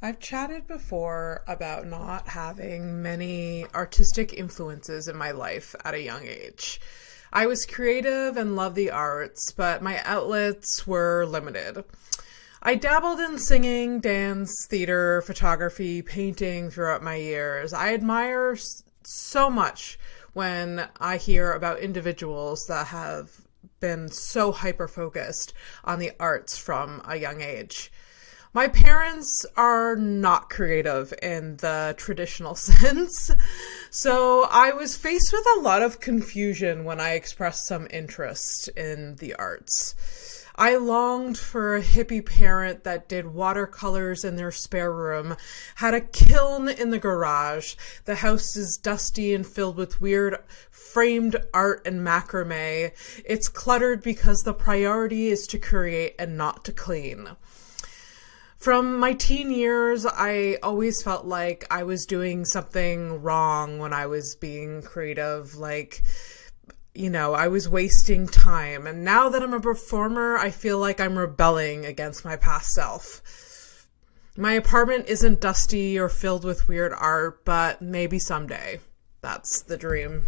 I've chatted before about not having many artistic influences in my life at a young age. I was creative and loved the arts, but my outlets were limited. I dabbled in singing, dance, theater, photography, painting throughout my years. I admire so much when I hear about individuals that have been so hyper-focused on the arts from a young age. My parents are not creative in the traditional sense, so I was faced with a lot of confusion when I expressed some interest in the arts. I longed for a hippie parent that did watercolors in their spare room, had a kiln in the garage, the house is dusty and filled with weird framed art and macrame. It's cluttered because the priority is to create and not to clean. From my teen years, I always felt like I was doing something wrong when I was being creative, I was wasting time. And now that I'm a performer, I feel like I'm rebelling against my past self. My apartment isn't dusty or filled with weird art, but maybe someday. That's the dream.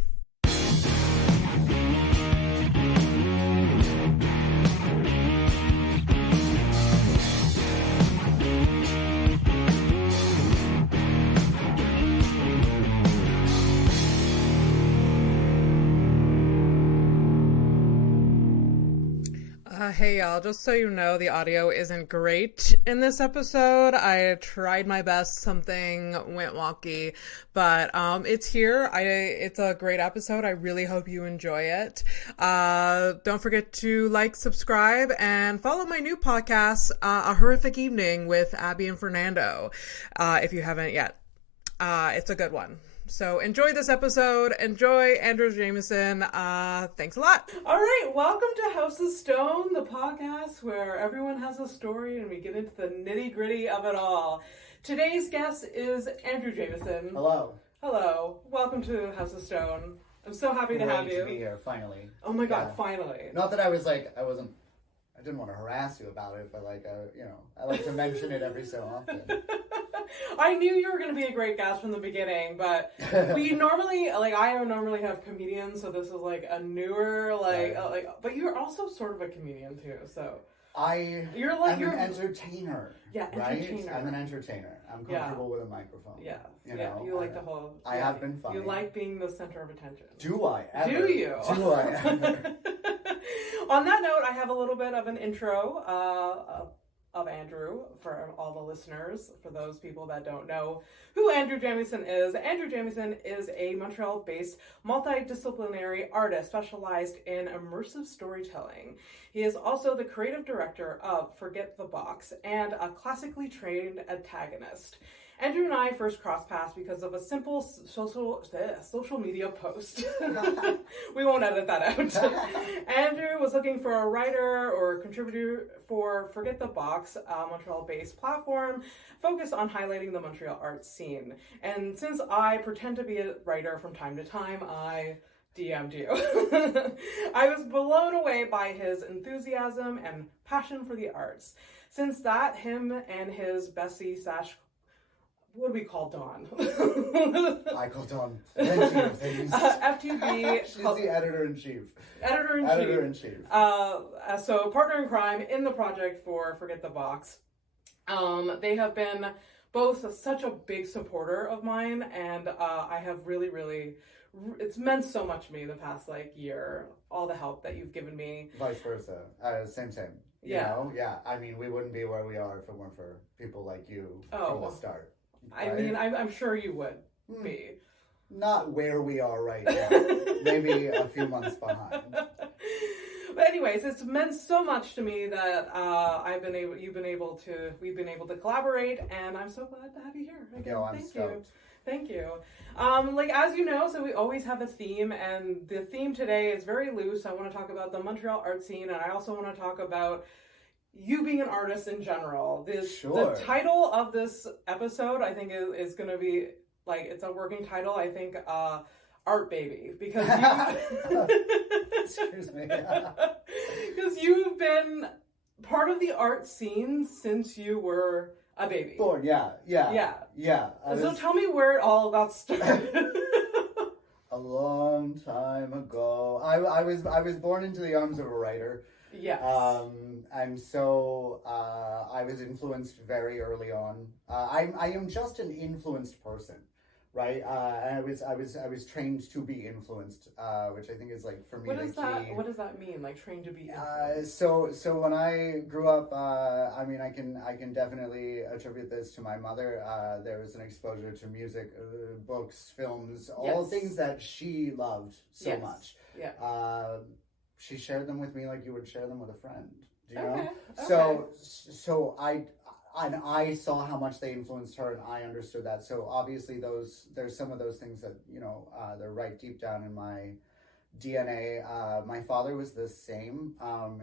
Hey y'all, just so you know, the audio isn't great in this episode. I tried my best, something went wonky, but it's here. It's a great episode. I really hope you enjoy it. Don't forget to like, subscribe, and follow my new podcast, A Horrific Evening with Abby and Fernando, if you haven't yet. It's a good one. So enjoy this episode. Enjoy Andrew Jamieson. Thanks a lot. All right. Welcome to House of Stone, the podcast where everyone has a story and we get into the nitty gritty of it all. Today's guest is Andrew Jamieson. Hello. Hello. Welcome to House of Stone. I'm so happy to have you. To be here, finally. Oh my God, finally. Not that I didn't want to harass you about it, but I like to mention it every so often. I knew you were going to be a great guest from the beginning, but we normally, I normally have comedians, so this is a newer, but you're also sort of a comedian too, so. You're an entertainer. Yeah, entertainer. Right? I'm an entertainer. I'm comfortable with a microphone. Yeah. You like the whole. I have been funny. You like being the center of attention. Do I? Ever? Do you? Do I? Ever? On that note, I have a little bit of an intro of Andrew for all the listeners, for those people that don't know who Andrew Jamieson is. Andrew Jamieson is a Montreal-based multidisciplinary artist specialized in immersive storytelling. He is also the creative director of Forget the Box and a classically trained antagonist. Andrew and I first crossed paths because of a simple social media post. We won't edit that out. Andrew was looking for a writer or contributor for Forget the Box, a Montreal-based platform focused on highlighting the Montreal Arts Scene. And since I pretend to be a writer from time to time, I DM'd you. I was blown away by his enthusiasm and passion for the arts. Since that, him and his bestie what do we call Dawn? I call Dawn things. FTB. She's the editor-in-chief. Editor-in-chief. So partner in crime in the project for Forget the Box. They have been both such a big supporter of mine, and I have really, it's meant so much to me the past year, all the help that you've given me. Vice versa. Same. Yeah. Yeah. I mean, we wouldn't be where we are if it weren't for people like you from the start. Right? I mean, I'm sure you would be. Not where we are right now. Maybe a few months behind. But anyways, it's meant so much to me that we've been able to collaborate, and I'm so glad to have you here again. I'm stoked. Thank you. As you know, so we always have a theme, and the theme today is very loose. I want to talk about the Montreal Arts Scene, and I also want to talk about you being an artist in general. The title of this episode, I think, is going to be, it's a working title, I think, Art Baby, because excuse me. Because you've been part of the art scene since you were a baby. Born, yeah. So tell me where it all got started. A long time ago. I was born into the arms of a writer. Yes. And so I was influenced very early on. I am just an influenced person, right? And I was trained to be influenced, which I think is like for me. What does the key. What does that mean? Like trained to be influenced? So when I grew up, I mean, I can definitely attribute this to my mother. There was an exposure to music, books, films, all things that she loved so much. Yeah. She shared them with me like you would share them with a friend. Do you know? So I saw how much they influenced her, and I understood that. So obviously there's some of those things that, you know, they're right deep down in my DNA. My father was the same,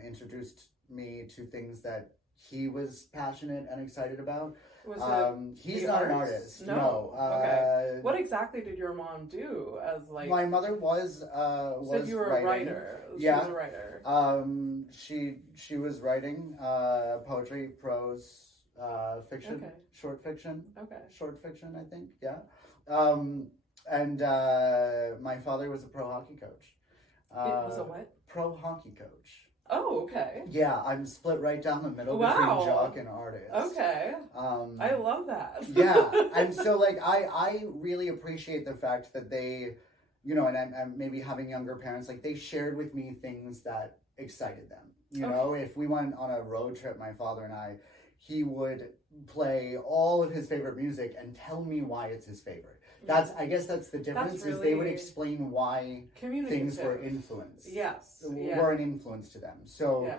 introduced me to things that he was passionate and excited about. He's not an artist. No. Okay. What exactly did your mom do as like? My mother was you were writing. A writer. She was a writer. She was writing poetry, prose, fiction, short fiction. Short fiction, I think. Yeah. And my father was a pro hockey coach. It was a what? Pro hockey coach. Oh, okay. Yeah, I'm split right down the middle between jock and artist. Okay. I love that. Yeah, and so like I really appreciate the fact that they, you know, and maybe having younger parents, like they shared with me things that excited them. You know, if we went on a road trip, my father and I, he would play all of his favorite music and tell me why it's his favorite. I guess that's the difference, is they would explain why things were influenced. Yes. Were an influence to them. So,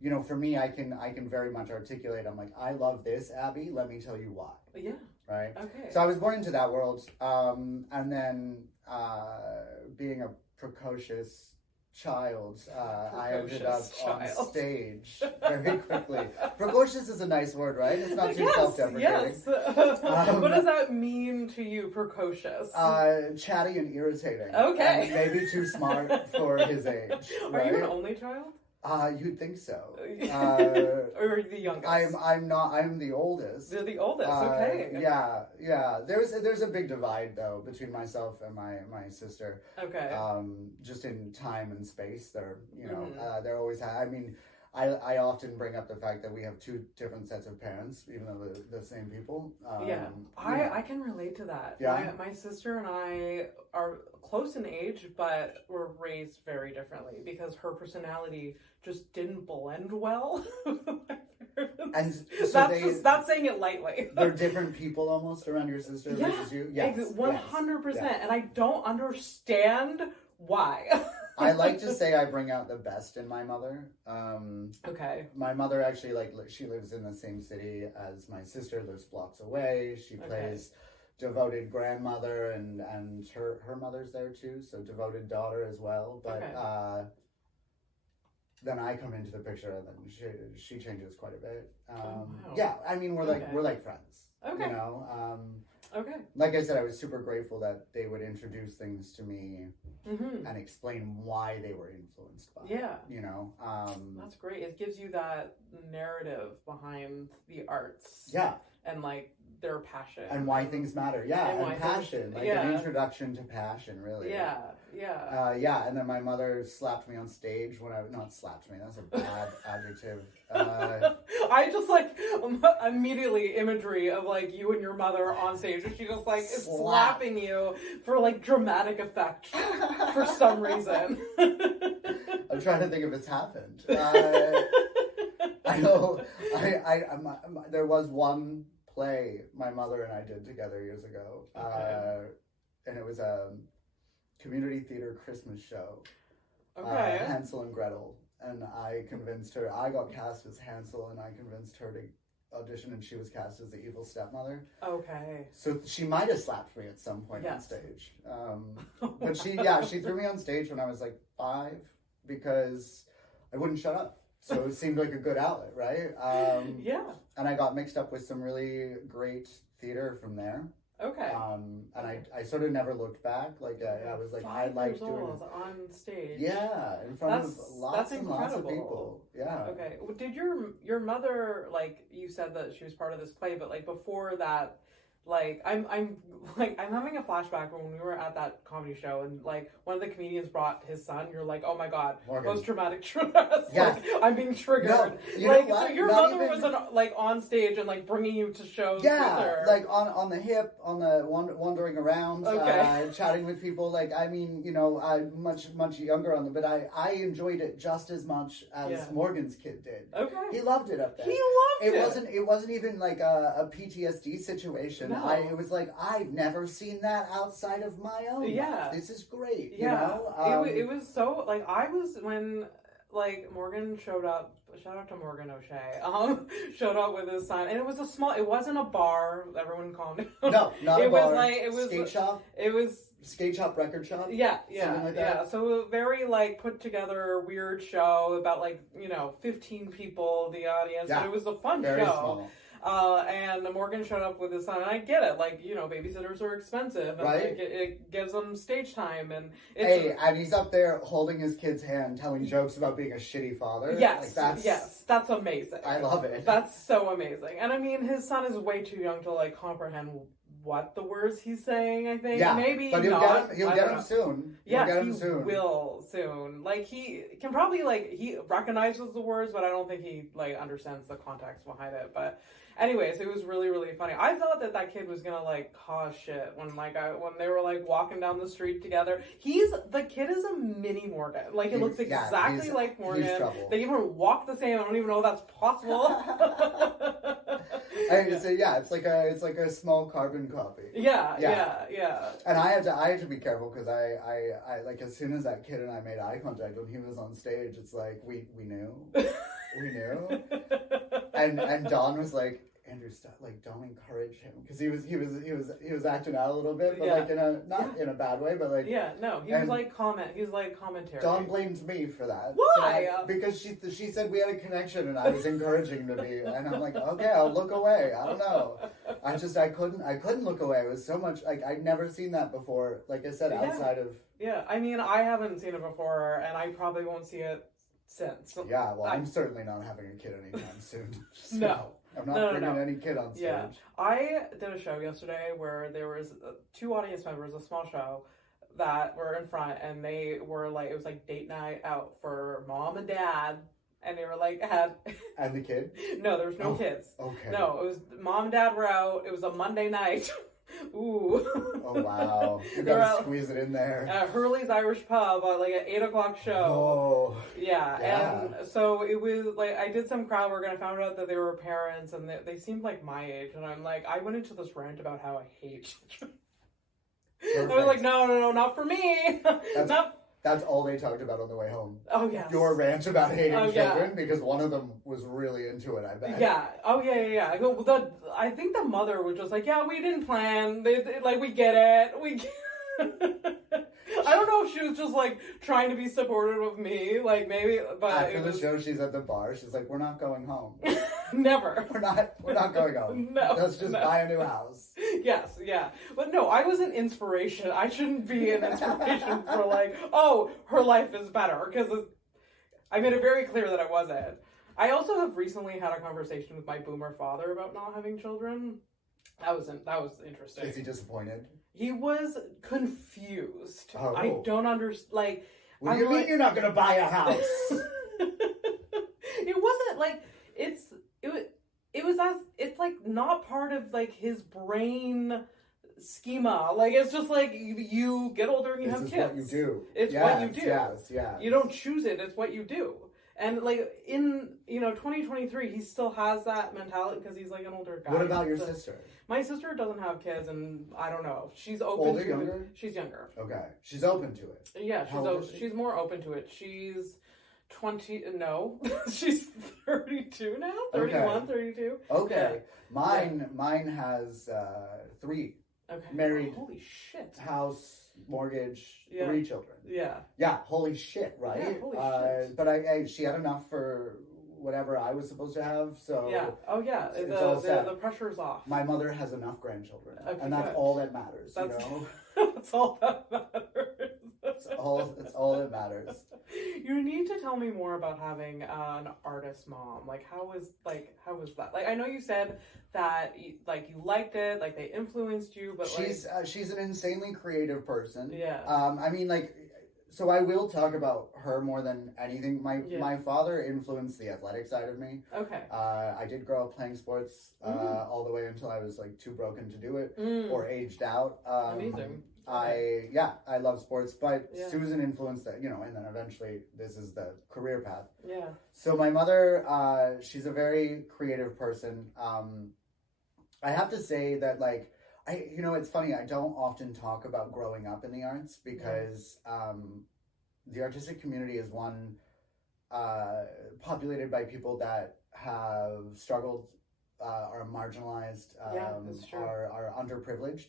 you know, for me, I can very much articulate, I'm like, I love this, Abby, let me tell you why. Yeah. Right? Okay. So I was born into that world. And then being a precocious child, I ended up on stage very quickly. Precocious is a nice word, right? It's not too self-deprecating. Yes. What does that mean to you, precocious? Chatty and irritating. Okay. And maybe too smart for his age. Right? Are you an only child? You'd think so. Or the youngest? I'm not. I'm the oldest. You're the oldest. Okay. Yeah. There's a big divide though between myself and my sister. Okay. Just in time and space, they're they're always. I mean, I often bring up the fact that we have two different sets of parents, even though they're the same people. I can relate to that. Yeah. My sister and I are close in age, but were raised very differently because her personality just didn't blend well. And so that's saying it lightly. They're different people almost around your sister versus you. Yes, 100%. And I don't understand why. I like to say I bring out the best in my mother. Okay. My mother actually, she lives in the same city as my sister, lives blocks away. She plays devoted grandmother, and her mother's there too, so devoted daughter as well. But then I come into the picture, and then she changes quite a bit. Wow. Yeah, I mean we're like friends. Okay. You know. Okay. Like I said, I was super grateful that they would introduce things to me and explain why they were influenced by. Yeah. You know. That's great. It gives you that narrative behind the arts. Yeah. And like their passion. And why things matter. Yeah. And passion. An introduction to passion, really. Yeah. Yeah. And then my mother slapped me on stage not slapped me. That's a bad adjective. I just immediately imagery of like you and your mother on stage, and she just like is slapping you for like dramatic effect for some reason. I'm trying to think if it's happened. I know. There was one play my mother and I did together years ago, and it was a community theater Christmas show. Okay. Hansel and Gretel. And I convinced her, I got cast as Hansel, and I convinced her to audition, and she was cast as the evil stepmother. Okay. So she might have slapped me at some point on stage. But she threw me on stage when I was like 5 because I wouldn't shut up. So it seemed like a good outlet, right? Yeah. And I got mixed up with some really great theater from there. Okay. And I sort of never looked back. Like I was like, I 5 like years doing old on stage. Yeah, in front of lots that's and lots of incredible. people. Yeah. Okay. Well, did your mother, like, you said that she was part of this play, but like before that, like I'm having a flashback when we were at that comedy show and like one of the comedians brought his son. You're like, oh my god, Morgan. post traumatic stress. Yeah. Like, I'm being triggered. No, you like, know what? so your Not mother even- was like on stage and like bringing you to shows. Yeah, with her. like on the hip, on the wandering around, Okay. chatting with people. Like, I mean, you know, I'm much younger on but I enjoyed it just as much as Morgan's kid did. Okay. He loved it up there. He loved it. It wasn't even like a PTSD situation. No. It was like, I've never seen that outside of my own Yeah. life. This is great. Yeah. You know? It was so, like, I was, when, like, Morgan showed up, shout out to Morgan O'Shea, showed up with his son, and it was it wasn't a bar, everyone calm down. No, not a bar. It was skate shop. It was Skate shop, record shop. Yeah, Something like that. yeah. So a very like put together weird show about like 15 people, the audience, Yeah. but it was a fun Very show. small. And Morgan showed up with his son, and I get it. Like, babysitters are expensive, and Right. like, it gives them stage time, and Hey, and he's up there holding his kid's hand, telling jokes about being a shitty father. yes, Like, that's amazing. I love it. That's so amazing. And I mean, his son is way too young to like comprehend what the words he's saying. I think maybe but not. He'll get him soon. Yeah, he'll get he him soon. will soon. Like, he can probably he recognizes the words, but I don't think he like understands the context behind it. But anyways, it was really, really funny. I thought that kid was gonna like cause shit when when they were like walking down the street together. The kid is a mini Morgan. Like, he looks exactly like Morgan. He's trouble. They even walk the same. I don't even know if that's possible. It's like a small carbon copy. Yeah. And I had to be careful because I like, as soon as that kid and I made eye contact when he was on stage, it's like we knew. We knew. And Dawn was like, Andrew, stop, like, don't encourage him, because he was acting out a little bit, but like not in a bad way, but like he was like commentary. Dawn blamed me for that. Why? So, because she said we had a connection and I was encouraging him to be, and I'm like, okay, I'll look away. I don't know. I couldn't look away. It was so much, like, I'd never seen that before. Like I said, outside of. Yeah, I mean, I haven't seen it before, and I probably won't see it since. Yeah, well, I'm certainly not having a kid anytime soon. So no. I'm not bringing any kid on stage. Yeah. I did a show yesterday where there was 2 audience members, a small show, that were in front, and they were like, it was like date night out for mom and dad, and they were like, And the kid? No, there was no kids. Okay. No, it was mom and dad were out. It was a Monday night. Ooh. Oh, wow. You gotta squeeze it in there. Hurley's Irish Pub, like an 8:00 show. Oh. Yeah, and so it was like, I did some crowd work and I found out that they were parents, and they seemed like my age, and I'm like, I went into this rant about how I hate children. I was like, no, not for me. That's all they talked about on the way home. Oh, yes. Your rant about hating children, because one of them was really into it, I bet. Yeah. Oh, yeah. I think the mother was just like, yeah, we didn't plan. Like, we get it. I don't know if she was just like trying to be supportive of me, like maybe, but after the show, she's at the bar. She's like, "We're not going home. Never. We're not going home. No. Let's just buy a new house." Yes, yeah, but no, I was an inspiration. I shouldn't be an inspiration for like, oh, her life is better, because I made it very clear that I wasn't. I also have recently had a conversation with my boomer father about not having children. That was interesting. Is he disappointed? He was confused. Oh. I don't understand. Like, what do you mean you're not going to buy a house? It wasn't like it's like not part of like his brain schema. Like, it's just like you get older and you have kids. This is what you do. It's what you do. Yes. You don't choose it. It's what you do. And like in 2023, he still has that mentality because he's like an older guy. What about your sister? My sister doesn't have kids, and I don't know. She's open. Older, younger? She's younger. Okay, she's open to it. Yeah, she's more open to it. She's 20. No, she's 32 now. 31, 32. Okay, Yeah. mine has 3. Okay. Married. Holy shit. House, mortgage, Yeah. 3 children. Yeah. Yeah, holy shit, right? Yeah, holy shit. But she had enough for whatever I was supposed to have. So yeah. Oh yeah. it's all set. The pressure's off. My mother has enough grandchildren, Okay, and that's good. all that matters. That's, you know, that's all that matters. it's all that matters. You need to tell me more about having an artist mom. Like, how was that? Like, I know you said that you liked it, like they influenced you, but She's an insanely creative person. Yeah. I mean, like, so I will talk about her more than anything. My father influenced the athletic side of me. Okay. I did grow up playing sports all the way until I was like too broken to do it or aged out. Amazing. I love sports, but Susan influenced that, you know, and then eventually this is the career path. Yeah. So my mother, she's a very creative person. I have to say that, like, it's funny, I don't often talk about growing up in the arts because the artistic community is one populated by people that have struggled, are marginalized, that's true. are underprivileged.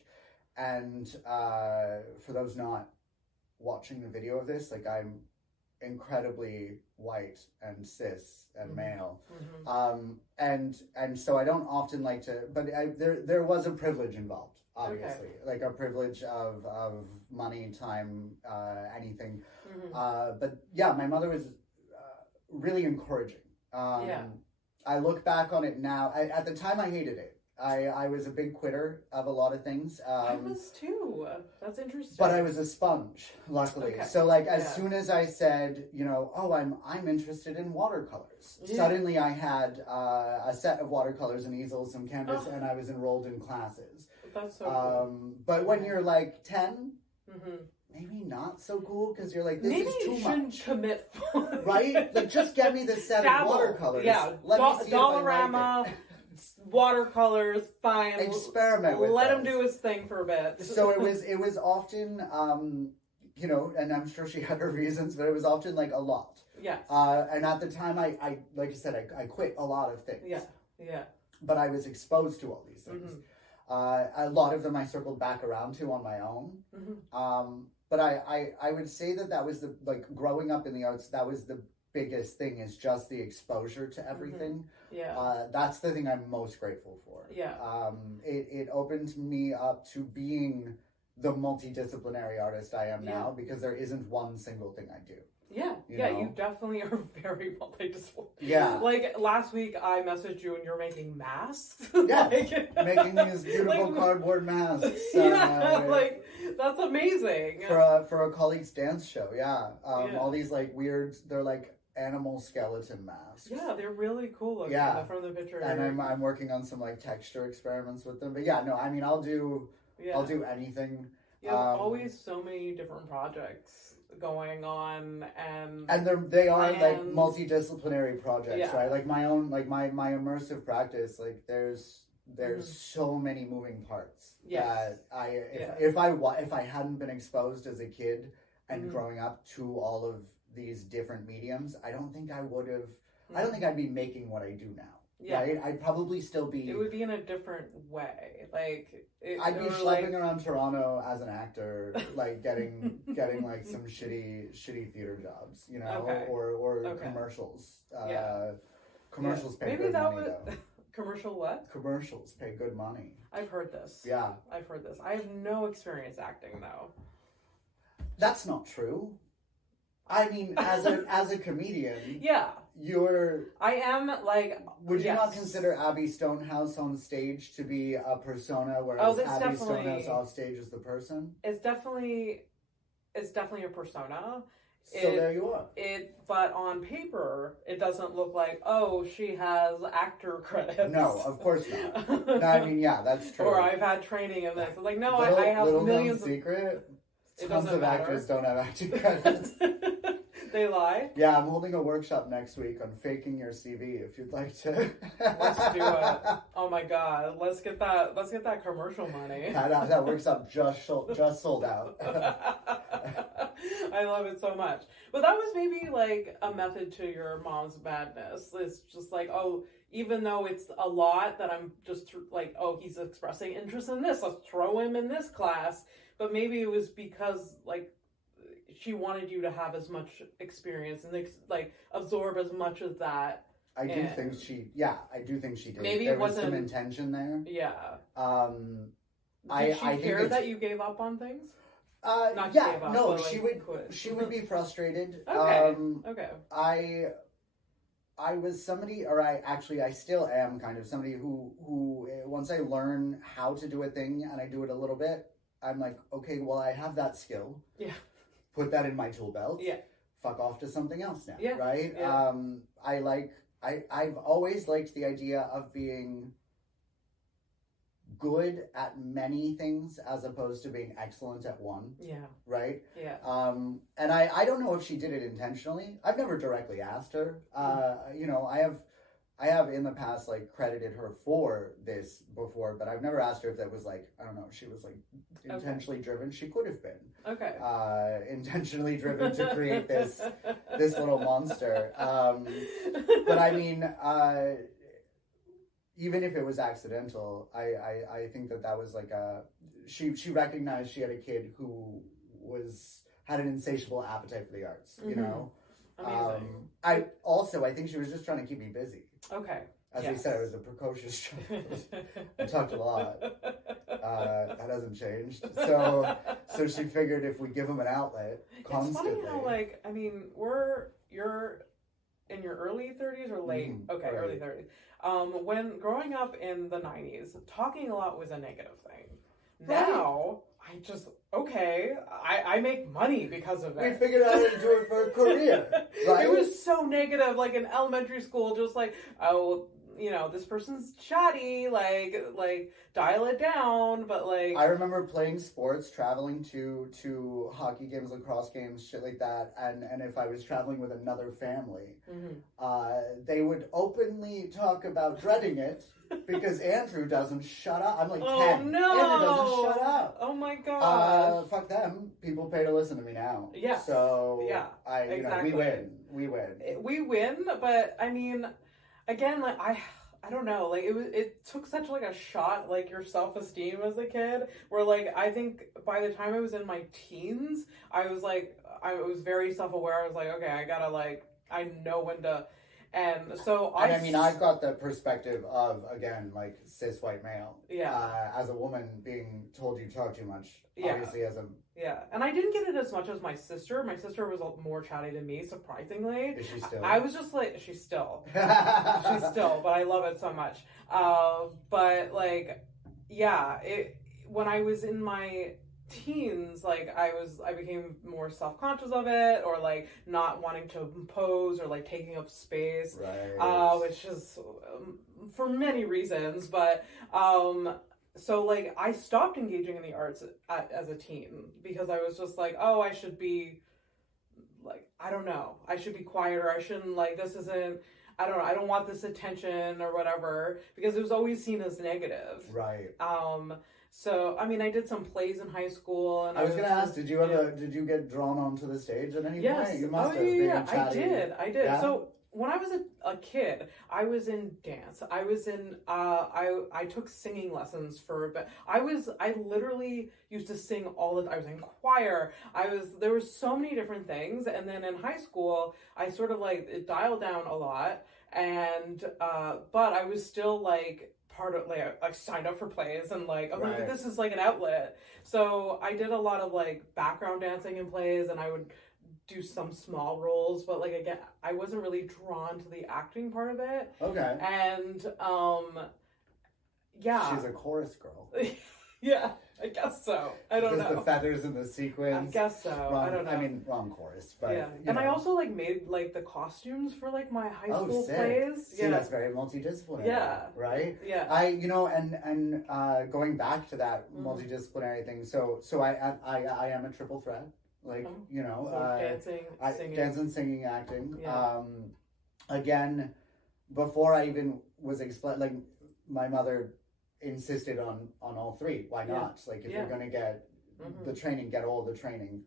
And for those not watching the video of this, like, I'm incredibly white and cis and male, and so I don't often like to, but there was a privilege involved, obviously, like a privilege of money, time, anything, but yeah, my mother was really encouraging. I look back on it now. At the time I hated it. I was a big quitter of a lot of things. I was too. That's interesting. But I was a sponge, luckily. Okay. So, like, as soon as I said, you know, oh, I'm interested in watercolors, suddenly I had a set of watercolors and easels, some canvas, and I was enrolled in classes. That's so cool. But when you're like 10, maybe not so cool, because you're like, this is too much. Maybe you shouldn't commit fully. Right? Like, just get me the set of watercolors. Yeah, Let me see Dollarama. if I like it. Watercolors, fine. Experiment with Let this. him do his thing for a bit. So it was often, you know, and I'm sure she had her reasons, but it was often like a lot. Yes. And at the time, I like I said, I quit a lot of things. Yeah. But I was exposed to all these things. A lot of them I circled back around to on my own. But I would say that was the, like, growing up in the arts, that was the biggest thing, is just the exposure to everything. That's the thing I'm most grateful for. It opened me up to being the multidisciplinary artist I am now, because there isn't one single thing I do. You definitely are very multidisciplinary. Like, last week I messaged you and you're making masks. Making these beautiful cardboard masks. Like, that's amazing. For a colleague's dance show, all these, like, weird, they're like animal skeleton masks. They're really cool looking from the picture. And I'm working on some, like, texture experiments with them. But I mean, I'll do anything. You have always so many different projects going on, and they are like multidisciplinary projects, right? Like my own, like my immersive practice, like there's so many moving parts that if I hadn't been exposed as a kid and growing up to all of these different mediums, I don't think I would have. I don't think I'd be making what I do now. Right? I'd probably still be. It would be in a different way. Like I'd be schlepping around Toronto as an actor, like getting like some shitty theater jobs, you know, or commercials. Commercials pay good money though. Commercial what? Commercials pay good money. I've heard this. I've heard this. I have no experience acting though. That's not true. I mean, as a comedian, I am, like. Would you not consider Abby Stonehouse on stage to be a persona, whereas Abby Stonehouse off stage is the person? It's definitely a persona. So there you are. But on paper, it doesn't look like, oh, she has actor credits. No, of course not. No, I mean, that's true. Or I've had training in this. It's like, no, I have millions of secret. It Tons doesn't of matter. actors don't have acting credits. They lie? Yeah, I'm holding a workshop next week on faking your CV if you'd like to. Let's do it. Oh my god. Let's get that commercial money. That workshop just sold out. I love it so much. But that was maybe like a method to your mom's madness. It's just like, oh, even though it's a lot that I'm just like, oh, he's expressing interest in this, let's throw him in this class. But maybe it was because, like, she wanted you to have as much experience and, like, absorb as much of that I do think she did. Maybe there it was some wasn't- intention there. Yeah. I Did she think care it's- that you gave up on things? Not yeah, gave up, no, but, she like, would. quit. She would be frustrated. Okay. Okay. I was somebody, or I still am kind of somebody who once I learn how to do a thing and I do it a little bit, I'm like, okay, well, I have that skill. Yeah. Put that in my tool belt. Yeah. Fuck off to something else now. Yeah. Right. Yeah. I've always liked the idea of being good at many things as opposed to being excellent at one. Yeah. Right. Yeah. And I don't know if she did it intentionally. I've never directly asked her. You know, I have in the past like credited her for this before, but I've never asked her if that was like, I don't know, she was like intentionally driven. She could have been. Okay. Intentionally driven to create this little monster. But I mean, even if it was accidental, I think that was like she recognized she had a kid who had an insatiable appetite for the arts, you know? Amazing. I think she was just trying to keep me busy. Okay. As we said, I was a precocious child. I talked a lot. That hasn't changed. So she figured if we give him an outlet constantly. It's funny how, like, I mean, you're in your early 30s or late? Okay, right. Early 30s. When growing up in the 90s, talking a lot was a negative thing. Right. Now, I make money because of it. We figured out how to do it for a career, right? It was so negative, like in elementary school, just like, oh, you know, this person's chatty, like dial it down, but like... I remember playing sports, traveling to hockey games, lacrosse games, shit like that, and if I was traveling with another family, they would openly talk about dreading it, because Andrew doesn't shut up. I'm like 10. Oh, no! Andrew doesn't shut up. Oh my god. Fuck them. People pay to listen to me now. Yeah. So, yeah, exactly. We win. We win, but I mean, again, like, I don't know, like, it took such, like, a shot, like, your self-esteem as a kid, where, like, I think by the time I was in my teens, I was very self-aware. I was like, okay, I gotta, like, I know when to... And so I mean, I've got the perspective of, again, like, cis white male. Yeah. As a woman being told you talk too much. Yeah. Obviously, as a... Yeah. And I didn't get it as much as my sister. My sister was more chatty than me, surprisingly. Is she still? I was just like, she's still, but I love it so much. But, like, yeah, when I was in my teens, like, I became more self-conscious of it, or like not wanting to pose, or like taking up space, right. Which is for many reasons, but so like I stopped engaging in the arts as a teen, because I was just like, oh, I should be like, I don't know, I should be quieter, I shouldn't, like, this isn't, I don't know, I don't want this attention or whatever, because it was always seen as negative. Right. So, I mean, I did some plays in high school, and I was going to ask, did you get drawn onto the stage at any point? You must have been chatty. I did. Yeah? So, when I was a kid, I was in dance. I was in, I took singing lessons for a bit. I literally used to sing I was in choir. There was so many different things. And then in high school, I sort of like, it dialed down a lot. And, but I was still like, part of, like, I signed up for plays, and like, I'm like, this is like an outlet. So I did a lot of like background dancing in plays, and I would do some small roles, but like, again, I wasn't really drawn to the acting part of it. Okay. And yeah, she's a chorus girl. Yeah, I guess so. I don't know. The feathers and the sequins. I guess so. I don't know. I mean, wrong chorus, but yeah. And I also like made like the costumes for like my high school sick. plays. See, that's very multidisciplinary. Yeah. Right. Yeah. And going back to that multidisciplinary thing. So I am a triple threat. Like, dancing, singing. Dancing, singing, acting. Yeah. Again, before I even was like, my mother insisted on all three. Why not? Like, if you're going to get the training, get all the training.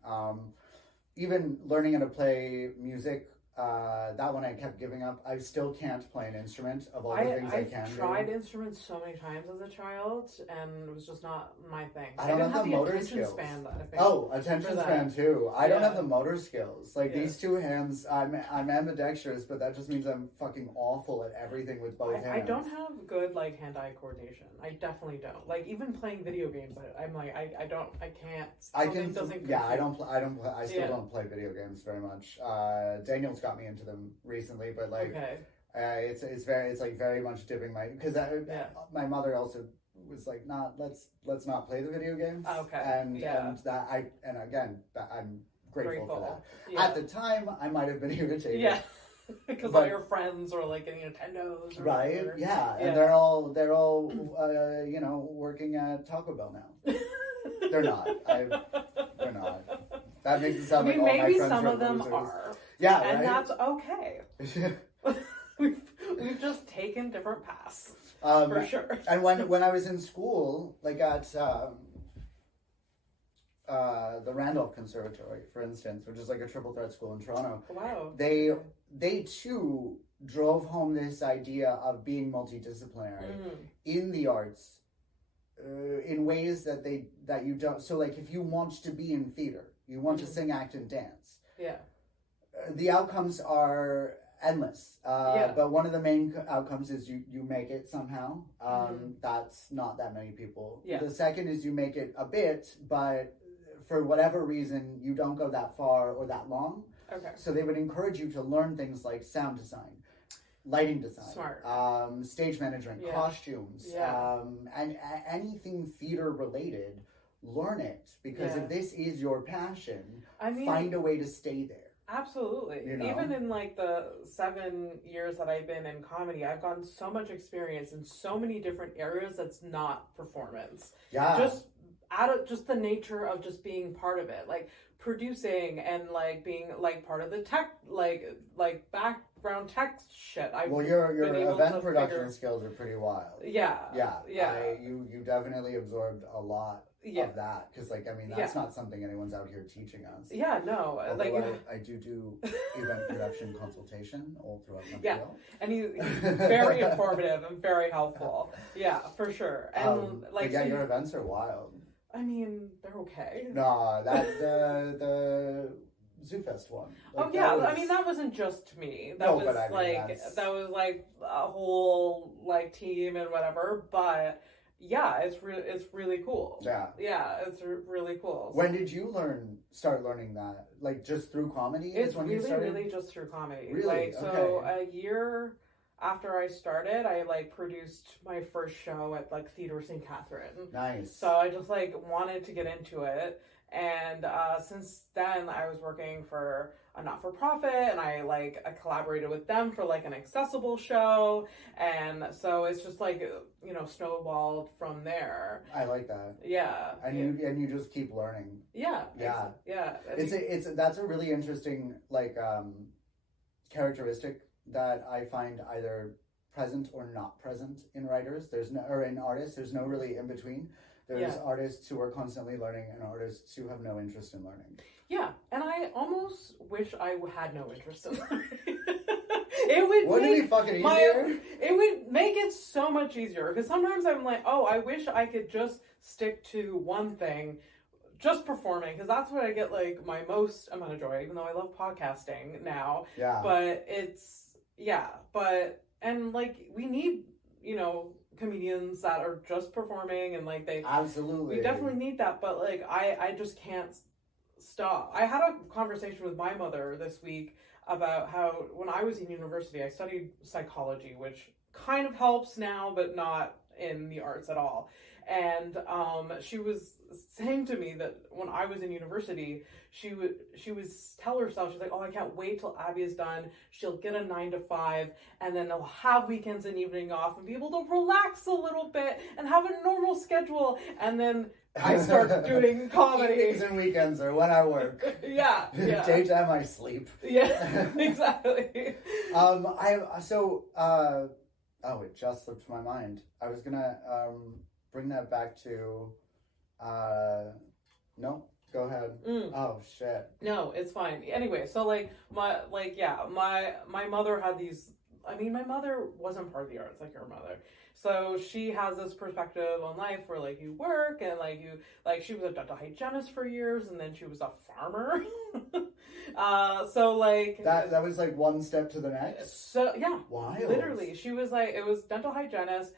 Even learning how to play music that one I kept giving up. I still can't play an instrument of all the things I can do. I've tried instruments so many times as a child, and it was just not my thing. I don't have the motor attention skills. span that I think. Oh, attention span too. I don't Yeah. have the motor skills. Like these two hands, I'm ambidextrous, but that just means I'm fucking awful at everything with both hands. I don't have good like hand-eye coordination. I definitely don't. Like even playing video games, I'm like I can't. Something doesn't. Yeah, I still don't play video games very much. Daniel's got me into them recently, but like it's very much dipping my, because my mother also was like, let's not play the video games. Okay. And again I'm grateful for that. Yeah. At the time I might have been irritated. Yeah. Because all your friends were like getting Nintendos, or right? whatever. Yeah, and they're all working at Taco Bell now. They're not. They're not. That makes it sound like all my friends maybe some of them losers. are. Yeah, and right? that's okay. we've just taken different paths for sure. And when I was in school, like at the Randolph Conservatory, for instance, which is like a triple threat school in Toronto. Wow. They too drove home this idea of being multidisciplinary in the arts. In ways that you don't. So like if you want to be in theater, you want to sing, act, and dance. Yeah. The outcomes are endless. But one of the main outcomes is you make it somehow. That's not that many people. Yeah. The second is you make it a bit, but for whatever reason you don't go that far or that long. Okay. So they would encourage you to learn things like sound design, lighting design, Smart. Stage management, costumes, and anything theater related. Learn it, because if this is your passion, find a way to stay there. Absolutely. You know? Even in like the 7 years that I've been in comedy, I've gotten so much experience in so many different areas that's not performance. Yeah. Just out of just the nature of just being part of it, like producing and like being like part of the tech, like background tech shit. Your event production skills are pretty wild. Yeah. You definitely absorbed a lot of that, because that's not something anyone's out here teaching us. Yeah, no. Although I do event production consultation all throughout Montreal. And he's very informative and very helpful. Yeah, for sure. And your events are wild. I mean, they're okay. Nah, that's the ZooFest one. That wasn't just me. That was like a whole like team and whatever. But yeah, it's really cool. Yeah, it's really cool. When did you start learning that? Like just through comedy? It's really just through comedy. Really? So a year after I started, I like produced my first show at like Theatre St. Catherine. Nice. So I just like wanted to get into it, and since then I was working for a not-for-profit, and I collaborated with them for like an accessible show, and so it's just like snowballed from there. I like that. Yeah. And you just keep learning. Yeah. That's a really interesting characteristic that I find either present or not present in writers. In artists. There's no really in between. There's artists who are constantly learning and artists who have no interest in learning. Yeah, and I almost wish I had no interest in learning. Wouldn't it be fucking easier? It would make it so much easier, because sometimes I'm like, oh, I wish I could just stick to one thing, just performing, because that's what I get like my most amount of joy, even though I love podcasting now. Yeah. But and we need, comedians that are just performing, and absolutely, we definitely need that, but I just can't stop. I had a conversation with my mother this week about how when I was in university I studied psychology, which kind of helps now but not in the arts at all, and she was saying to me that when I was in university, she would tell herself, she's like, oh, I can't wait till Abby is done. She'll get a 9 to 5, and then they'll have weekends and evening off and be able to relax a little bit and have a normal schedule. And then I start doing comedy. Evenings and weekends are when I work. Yeah. Daytime I sleep. Yeah, exactly. It just slipped my mind. I was gonna bring that back to no, Go ahead. Oh shit. No, it's fine. Anyway, so like my mother had these. I mean, my mother wasn't part of the arts like your mother, so she has this perspective on life where like you work and like you like she was a dental hygienist for years and then she was a farmer. So like that was like one step to the next. So yeah, wild. Literally, she was like it was dental hygienist.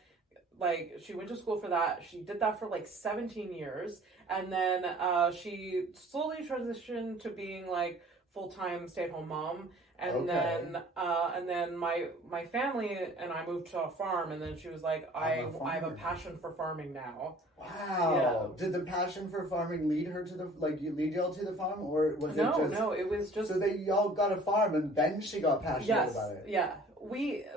Like she went to school for that. She did that for like 17 years, and then she slowly transitioned to being like full-time stay-at-home mom. And then my family and I moved to a farm, and then she was like, I have a passion for farming now. Wow. Yeah. Did the passion for farming lead her to the lead y'all to the farm, or was it just No, it was just so they y'all got a farm and then she got passionate about it? Yeah.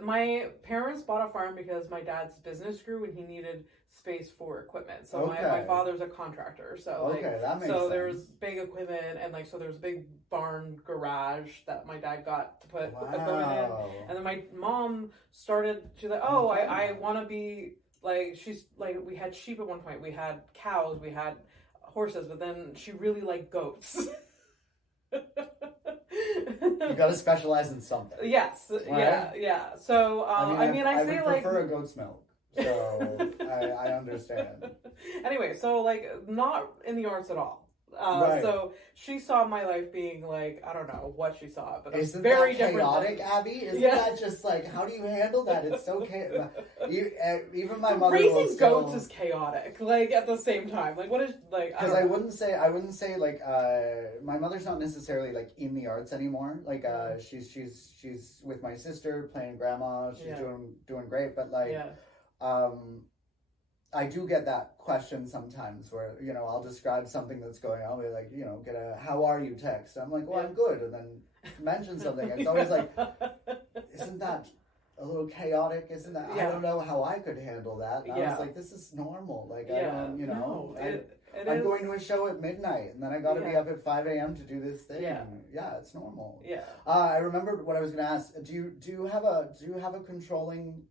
My parents bought a farm because my dad's business grew and he needed space for equipment. So my father's a contractor. So that makes sense. There's big equipment and like so there's a big barn garage that my dad got to put equipment in. And then my mom started she's like, oh, I wanna be like she's like we had sheep at one point, we had cows, we had horses, but then she really liked goats. You gotta specialize in something. Yes. Right? Yeah. So I say would like prefer a goat's milk. So I understand. Anyway, so like not in the arts at all. Right. So she saw my life being like I don't know what she saw, but it's Isn't very that different. Chaotic, Abby? Isn't that just like how do you handle that? It's so chaotic. Even my mother raising goats is chaotic. Like at the same time, like what is like? Because I wouldn't say like my mother's not necessarily like in the arts anymore. Like she's with my sister playing grandma. She's doing great, but like I do get that question sometimes where, you know, I'll describe something that's going on. I'll be like, you know, get a how are you text. I'm like, well, I'm good. And then mention something. It's always like, isn't that a little chaotic? Isn't that, I don't know how I could handle that. And I was like, this is normal. Like, I don't, you know, I'm going to a show at midnight and then I got to be up at 5 a.m. to do this thing. Yeah, it's normal. Yeah. I remember what I was going to ask. Do you have a controlling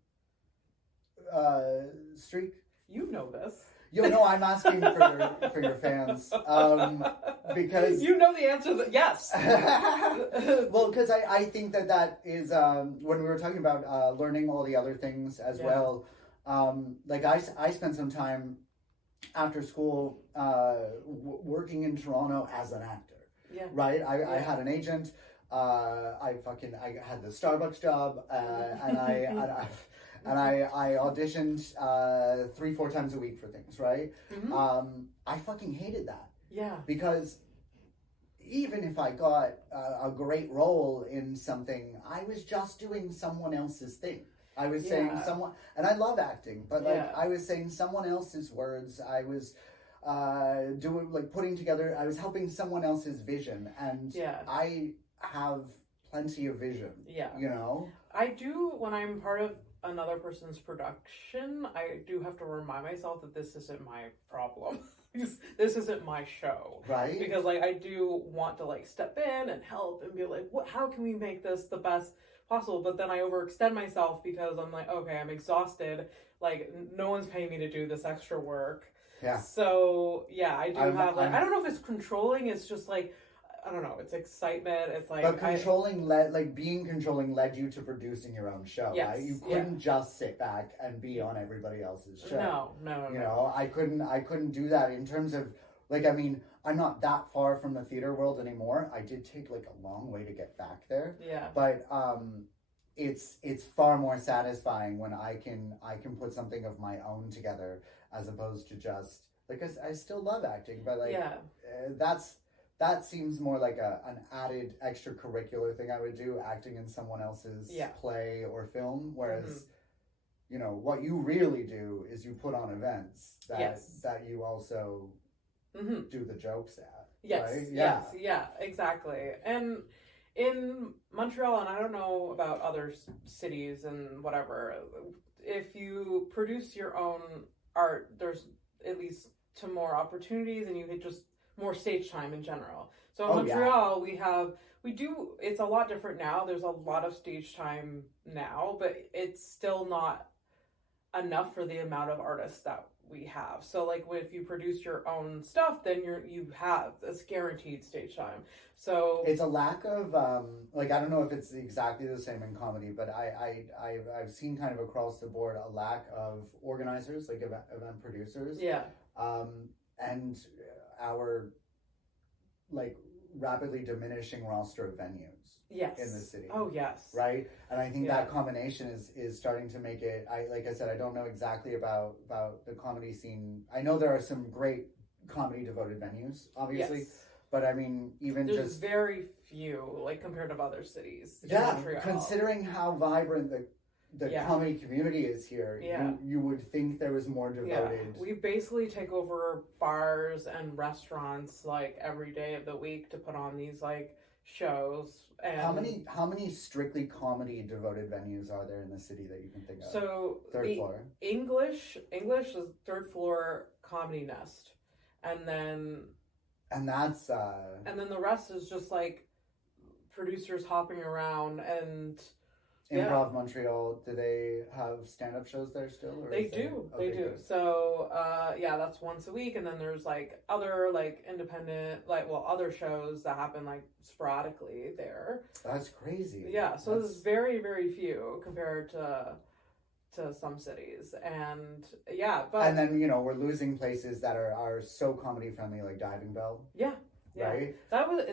streak? You know this. No, I'm asking for your fans because you know the answer. Yes. Well, because I think that is when we were talking about learning all the other things as well. Like I spent some time after school working in Toronto as an actor. Yeah. Right. I had an agent. I had the Starbucks job, and I auditioned 3-4 times a week for things, right? Mm-hmm. I fucking hated that. Yeah. Because even if I got a great role in something, I was just doing someone else's thing. I was saying someone, and I love acting, but like I was saying someone else's words. I was putting together. I was helping someone else's vision, and I have plenty of vision. Yeah. You know? I do when I'm part of another person's production, I do have to remind myself that this isn't my problem. This isn't my show. Right. Because like I do want to like step in and help and be like, how can we make this the best possible? But then I overextend myself because I'm like, okay, I'm exhausted. Like no one's paying me to do this extra work. Yeah. So yeah, I have I don't know if it's controlling, it's just like I don't know. It's excitement. It's like, but being controlling led you to producing your own show. Yes, right? You couldn't just sit back and be on everybody else's show. No. You know, I couldn't do that in terms of like. I mean, I'm not that far from the theater world anymore. I did take like a long way to get back there. Yeah. But it's far more satisfying when I can put something of my own together as opposed to just like I still love acting, but like that seems more like an added extracurricular thing I would do, acting in someone else's play or film. Whereas, you know, what you really do is you put on events that you also do the jokes at. Yes, right? Yeah, exactly. And in Montreal, and I don't know about other cities and whatever, if you produce your own art, there's at least more opportunities and you could just more stage time in general. So in Montreal, it's a lot different now. There's a lot of stage time now, but it's still not enough for the amount of artists that we have. So like if you produce your own stuff, then you have this guaranteed stage time. So it's a lack of like, I don't know if it's exactly the same in comedy, but I've seen kind of across the board a lack of organizers, like event producers. Yeah. And our like rapidly diminishing roster of venues. Yes. In the city. Oh yes. Right? And I think that combination is starting to make it, like I said, I don't know exactly about the comedy scene. I know there are some great comedy devoted venues, obviously. Yes. But I mean, even there's just very few, like compared to other cities. Yeah, Montreal. considering how vibrant the comedy community is here, you would think there was more devoted. We basically take over bars and restaurants like every day of the week to put on these like shows. And how many strictly comedy devoted venues are there in the city that you can think of? So third floor. English is third floor Comedy Nest, and then the rest is just like producers hopping around and. Improv Montreal, do they have stand-up shows there still? Or they do. Good. So, that's once a week. And then there's like other like independent, other shows that happen like sporadically there. That's crazy. Yeah. So there's very, very few compared to some cities. And and then, we're losing places that are so comedy friendly, like Diving Bell. Yeah. Yeah. Right?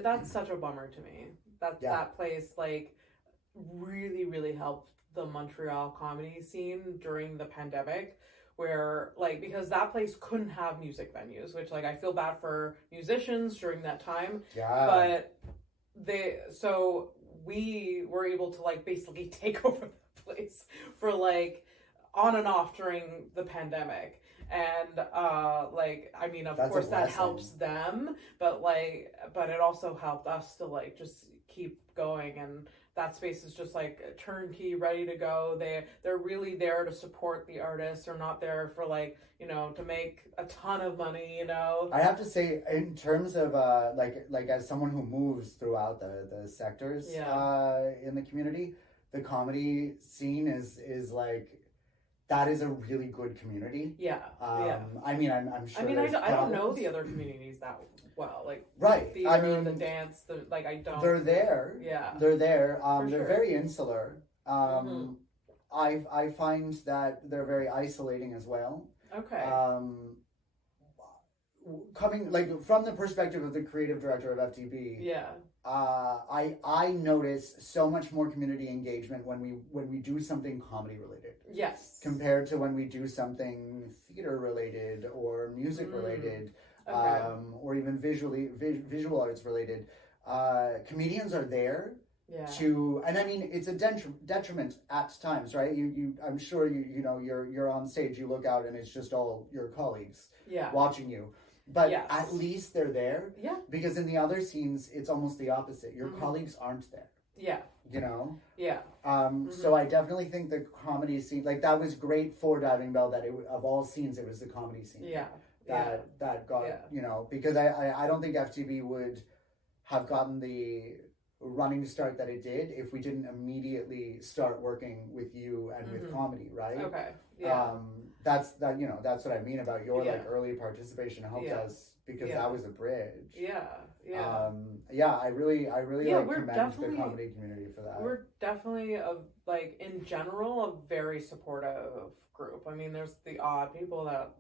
That's such a bummer to me. That place, like, really, really helped the Montreal comedy scene during the pandemic, where like, because that place couldn't have music venues, which like I feel bad for musicians during that time. Yeah. But we were able to like basically take over the place for like on and off during the pandemic. And of course that helps them, but it also helped us to like just keep going. And that space is just like turnkey, ready to go. They're really there to support the artists. They're not there for like, to make a ton of money, I have to say, in terms of like as someone who moves throughout the sectors in the community, the comedy scene is like, that is a really good community. Yeah. I mean, I'm sure. I mean, I don't know the other communities that well. Like right. The theater, the dance, I don't. They're there. Yeah. They're there. They're sure. very insular. I find that they're very isolating as well. Okay. Coming like from the perspective of the creative director of FTB. Yeah. I notice so much more community engagement when we do something comedy related. Yes. Compared to when we do something theater related or music related, or even visual arts related. Comedians are there and I mean it's a detriment at times, right? You I'm sure you're on stage, you look out and it's just all your colleagues watching you. But at least they're there. Yeah. Because in the other scenes, it's almost the opposite. Your colleagues aren't there. Yeah. Yeah. So I definitely think the comedy scene, like that was great for Diving Bell, that of all scenes, it was the comedy scene. Yeah. That got, because I don't think FTB would have gotten the running start that it did if we didn't immediately start working with you and with comedy, right? Okay. Yeah. That's what I mean about your like early participation helped us because that was a bridge. Yeah. Yeah. I really like commend the comedy community for that. We're definitely in general a very supportive group. I mean, there's the odd people that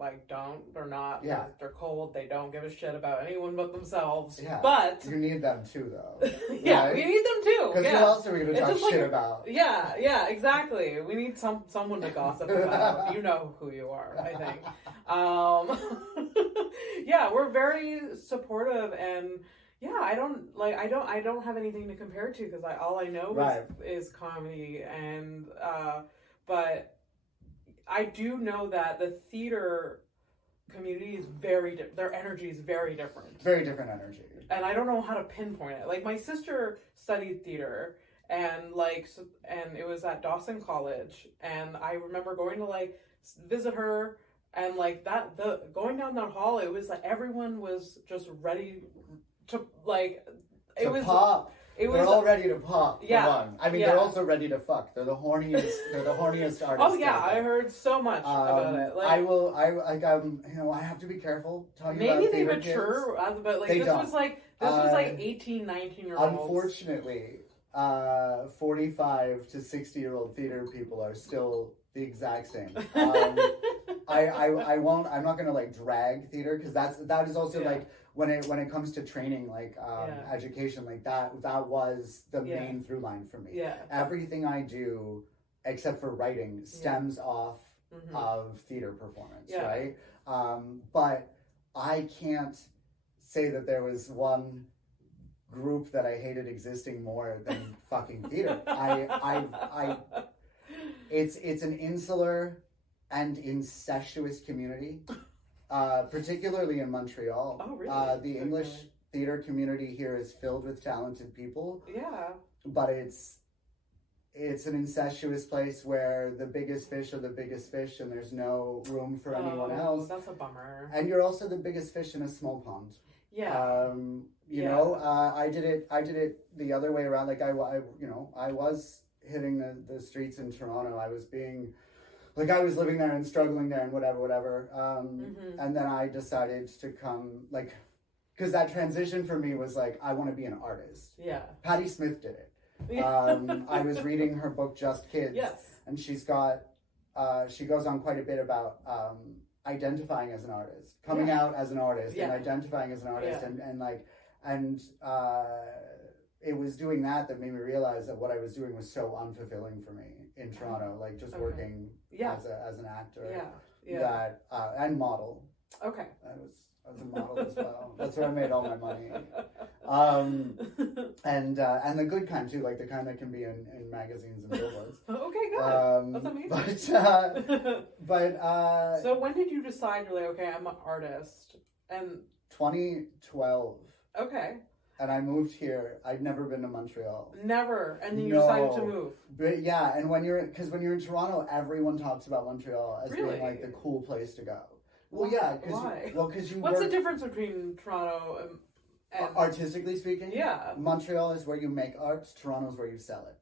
they're not, they're cold, they don't give a shit about anyone but themselves. Yeah. But you need them too, though. Right? We need them too. Because who else are we going to talk shit about? Yeah, exactly. We need someone to gossip about. You know who you are, I think. We're very supportive, and I don't have anything to compare to because all I know is comedy, and but I do know that the theater community is their energy is very different. Very different energy. And I don't know how to pinpoint it. Like my sister studied theater and it was at Dawson College, and I remember going to visit her, and going down that hall, it was like everyone was just ready to it was pop. They're all ready to pop. Yeah. For one. I mean, they're also ready to fuck. They're the horniest. They're the horniest artists. Oh yeah, I heard so much about it. Like, I have to be careful talking about maybe they theater mature, kids. but like They this don't. was like 18, 19-year-olds. Unfortunately, 45 to 60-year-old theater people are still the exact same. I won't. I'm not gonna like drag theater because that is also like when it comes to training, like education, like that was the main through line for me. Yeah. Everything I do, except for writing, stems off of theater performance, right? But I can't say that there was one group that I hated existing more than fucking theater. It's an insular and incestuous community, particularly in Montreal. Oh, really? The English theater community here is filled with talented people. Yeah. But it's an incestuous place where the biggest fish are the biggest fish and there's no room for anyone else. That's a bummer. And you're also the biggest fish in a small pond. Yeah. You know, I did it the other way around. Like I was hitting the streets in Toronto. I was being, like, I was living there and struggling there and whatever. And then I decided to come, like, because that transition for me was like, I want to be an artist. Yeah. Patti Smith did it. I was reading her book, Just Kids. Yes. And she goes on quite a bit about identifying as an artist, coming out as an artist and identifying as an artist. And it was doing that made me realize that what I was doing was so unfulfilling for me in Toronto, like just working as an actor that and model. Okay. I was a model as well. That's where I made all my money. And the good kind too, like the kind that can be in magazines and billboards. Okay, good. That's amazing. But so when did you decide you're like, okay, I'm an artist? And 2012. Okay. And I moved here. I'd never been to Montreal. Never. And then you decided to move. But yeah, and when you're in Toronto, everyone talks about Montreal as being like the cool place to go. Well, yeah, because you. What's the difference between Toronto and artistically speaking? Yeah. Montreal is where you make art. Toronto is where you sell it.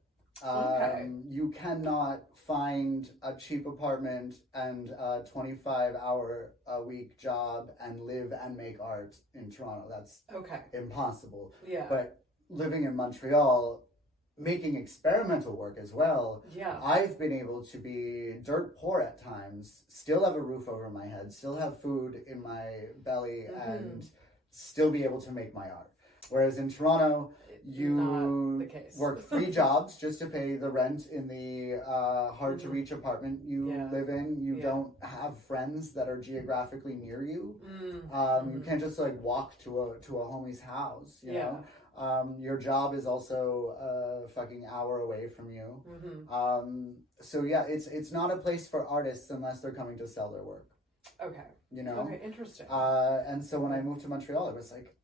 You cannot find a cheap apartment and a 25-hour-a-week job and live and make art in Toronto. That's impossible. Yeah. But living in Montreal, making experimental work as well, I've been able to be dirt poor at times, still have a roof over my head, still have food in my belly, and still be able to make my art. Whereas in Toronto, you work 3 jobs just to pay the rent in the hard-to-reach apartment you live in. You don't have friends that are geographically near you. You can't just like walk to a homie's house, you know? Your job is also a fucking hour away from you. So yeah, it's not a place for artists unless they're coming to sell their work. Okay. You know? Okay, interesting. And so when I moved to Montreal, it was like,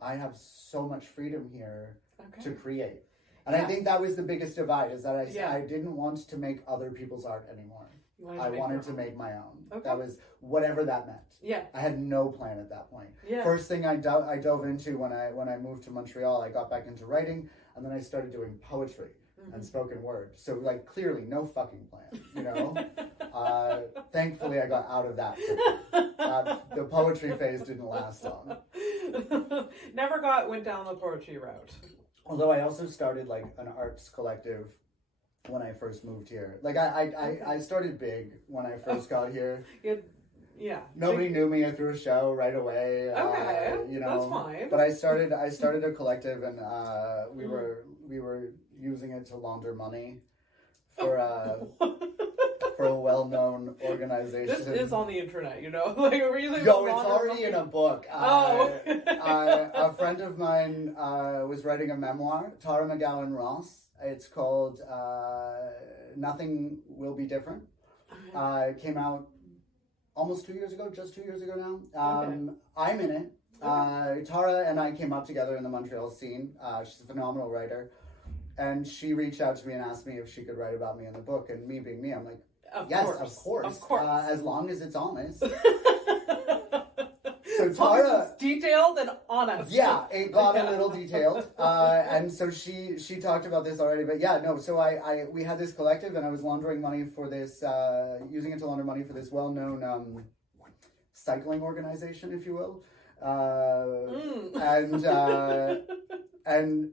I have so much freedom here to create. And I think that was the biggest divide, is that I didn't want to make other people's art anymore. I wanted to make my own. Okay. That was whatever that meant. Yeah. I had no plan at that point. Yeah. First thing I dove into when I moved to Montreal, I got back into writing, and then I started doing poetry and spoken word. So like clearly no fucking plan, you know? Thankfully I got out of that. The poetry phase didn't last long. Never went down the poetry route. Although I also started like an arts collective when I first moved here. Like I started big when I first got here. Yeah. Nobody knew me. I threw a show right away. Okay. You know, that's fine. But I started a collective, and we were using it to launder money for a well-known organization. This is on the internet, you know. Like we're using. No, it's already in a book. A friend of mine was writing a memoir, Tara McGowan Ross. It's called Nothing Will Be Different. It came out almost 2 years ago, just 2 years ago now. I'm in it. Tara and I came up together in the Montreal scene. She's a phenomenal writer. And she reached out to me and asked me if she could write about me in the book. And me being me, I'm like, of course. Of course. As long as it's honest. So As long as Tara, it's detailed and honest. yeah, it got a little detailed, and so she talked about this already. But yeah, no. So we had this collective, and I was laundering money for this, using it to launder money for this well-known cycling organization, if you will, and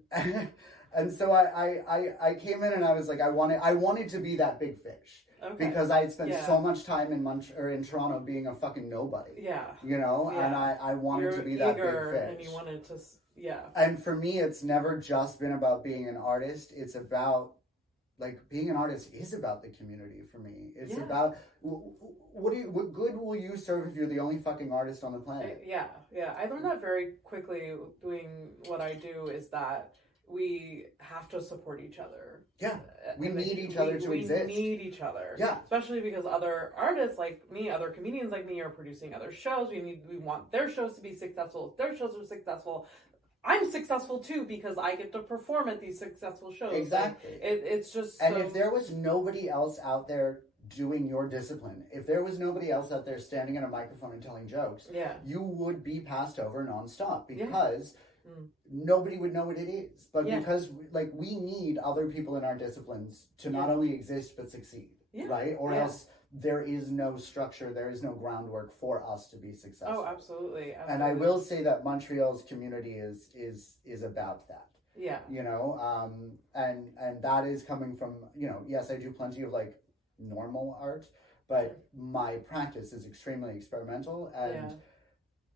and so I came in and I was like, I wanted to be that big fish. Okay. Because I had spent so much time in Toronto being a fucking nobody. Yeah. You know? Yeah. And I wanted to be that big fish. And you wanted to, yeah. And for me, it's never just been about being an artist. It's about, like, being an artist is about the community for me. It's about, what good will you serve if you're the only fucking artist on the planet? Yeah. I learned that very quickly doing what I do, is that we have to support each other. Yeah. We need each other to exist. We need each other. Yeah. Especially because other artists like me, other comedians like me are producing other shows. We want their shows to be successful. If their shows are successful, I'm successful too, because I get to perform at these successful shows. Exactly. Like, it's just And if there was nobody else out there doing your discipline, if there was nobody else out there standing in a microphone and telling jokes, you would be passed over nonstop, because nobody would know what it is. But because like we need other people in our disciplines to not only exist but succeed, right? Or else there is no structure, there is no groundwork for us to be successful. Oh, absolutely. And I will say that Montreal's community is about that. Yeah. You know, and that is coming from, you know, yes, I do plenty of like normal art, but my practice is extremely experimental, and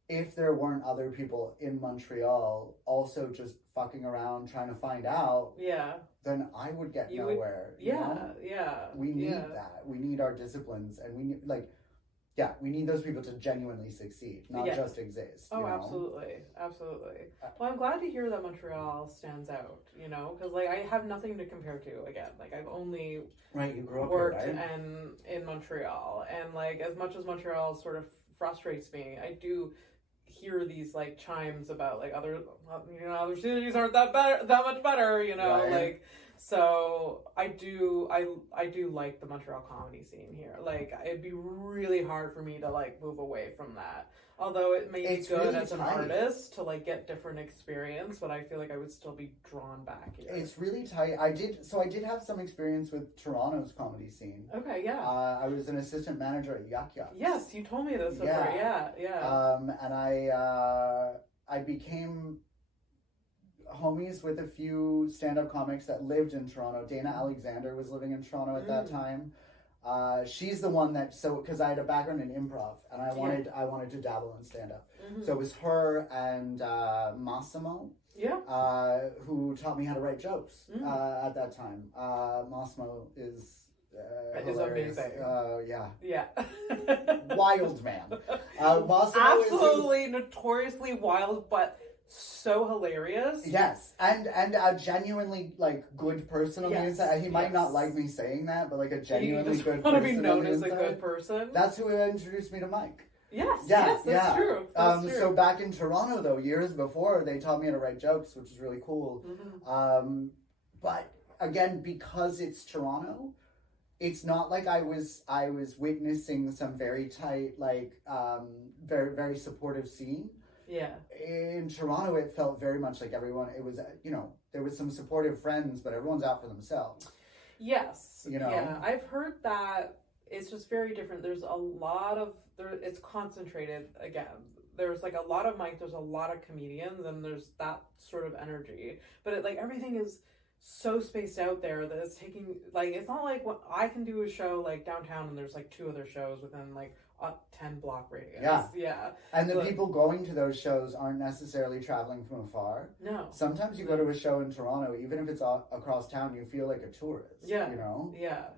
if there weren't other people in Montreal also just fucking around trying to find out, then I would get nowhere. You know? We need that. We need our disciplines, and we need we need those people to genuinely succeed, not just exist. Oh, you know? absolutely. Well, I'm glad to hear that Montreal stands out. You know, because like I have nothing to compare to. Again, like I've only you grew up worked here, right? and in Montreal, and like as much as Montreal sort of frustrates me, I do hear these like chimes about like other cities aren't that much better, you know, like, so I do like the Montreal comedy scene here. Like it'd be really hard for me to like move away from that, although it may be good really as an artist to like get different experience, but I feel like I would still be drawn back here. It's really tight. I did have some experience with Toronto's comedy scene. Okay, yeah. I was an assistant manager at Yuck Yucks. Yes, you told me this before. And I became homies with a few stand-up comics that lived in Toronto. Dana Alexander was living in Toronto at that time. She's the one that, because I had a background in improv and I wanted to dabble in stand-up. So it was her and Massimo, who taught me how to write jokes at that time. Massimo is amazing. Wild man. Massimo absolutely notoriously wild, but so hilarious. Yes, and a genuinely like good person on the inside. He might not like me saying that, but like a genuinely good person. Want to be known as a good person. That's who introduced me to Mike. Yes, that's true. That's true. So back in Toronto, though, years before, they taught me how to write jokes, which was really cool. But again, because it's Toronto, it's not like I was witnessing some very tight, like very very supportive scene. Yeah. In Toronto, it felt very much like everyone. It was, you know, there was some supportive friends, but everyone's out for themselves. Yes. You know. Yeah, I've heard that. It's just very different. There's a lot of it's concentrated again. There's like a lot of mic. There's a lot of comedians, and there's that sort of energy. But like everything is so spaced out there that it's taking like it's not like what I can do a show like downtown, and there's like 2 other shows within like a 10-block radius. Yeah. And the people going to those shows aren't necessarily traveling from afar. No. Sometimes you go to a show in Toronto, even if it's across town, you feel like a tourist. Yeah. You know. Yeah.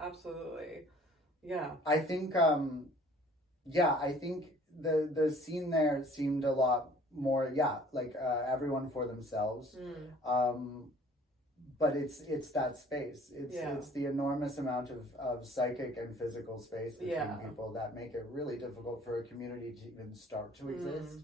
Absolutely. Yeah. I think. I think the scene there seemed a lot more. Yeah, like everyone for themselves. But it's that space. It's the enormous amount of psychic and physical space between people that make it really difficult for a community to even start to exist.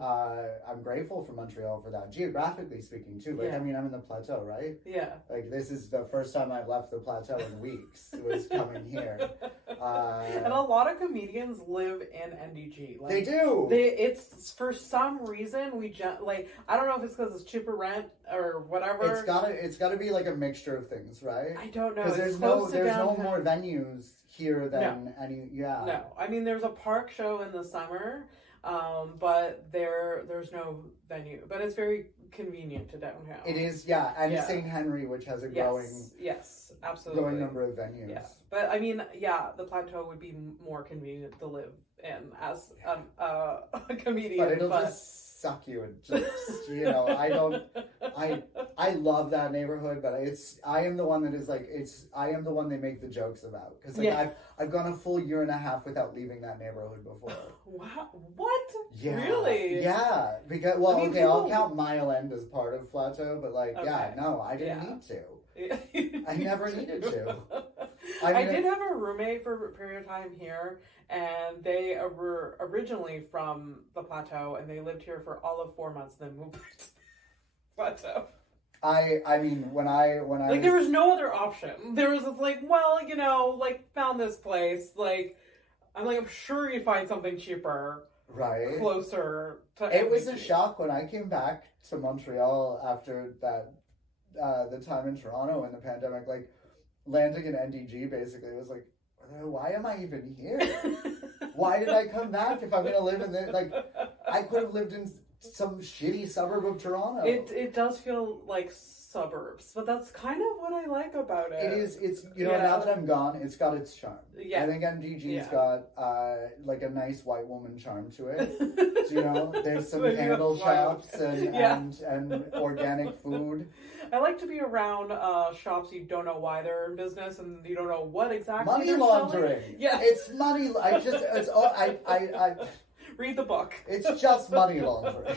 I'm grateful for Montreal for that, geographically speaking too. Like, I mean, I'm in the plateau, right? Yeah. Like, this is the first time I've left the plateau in weeks. Was coming here. And a lot of comedians live in NDG. Like, they do. It's for some reason like, I don't know if it's because it's cheaper rent or whatever. It's gotta be like a mixture of things, right? I don't know. Because there's no more venues here than any. Yeah. No, I mean, there's a park show in the summer, but there's no venue. But it's very convenient to downtown. It is, yeah, and St. Henry, which has a yes, absolutely growing number of venues. Yeah, but I mean, the plateau would be more convenient to live in as a comedian. But it'll just suck you and just, you know, I love that neighborhood, but I am the one that is like, I am the one they make the jokes about. Because like, I've gone a full year and a half without leaving that neighborhood before. Wow, what? Yeah. Really? Yeah, because, well, I mean, I'll count Mile End as part of Plateau, but like, I didn't need to. I never needed to. I did have a roommate for a period of time here, and they were originally from the Plateau, and they lived here for all of 4 months, and then moved back to Plateau. I mean, when I like, there was no other option. There was like, well, you know, like, found this place, like, I'm sure you'd find something cheaper, right, closer to. It was a shock when I came back to Montreal after that, the time in Toronto and the pandemic, like, landing in NDG basically was like, why am I even here? Why did I come back if I'm going to live in there? Like, I could have lived in some shitty suburb of Toronto. It does feel like suburbs, but that's kind of what I like about it. It's you know, now that I'm gone, it's got its charm. Yeah. I think MDG's got like a nice white woman charm to it. So, you know, there's some candle shops and organic food. I like to be around shops you don't know why they're in business and you don't know what exactly money they're laundering. Selling. Yeah, it's money. I read the book. It's just money laundering.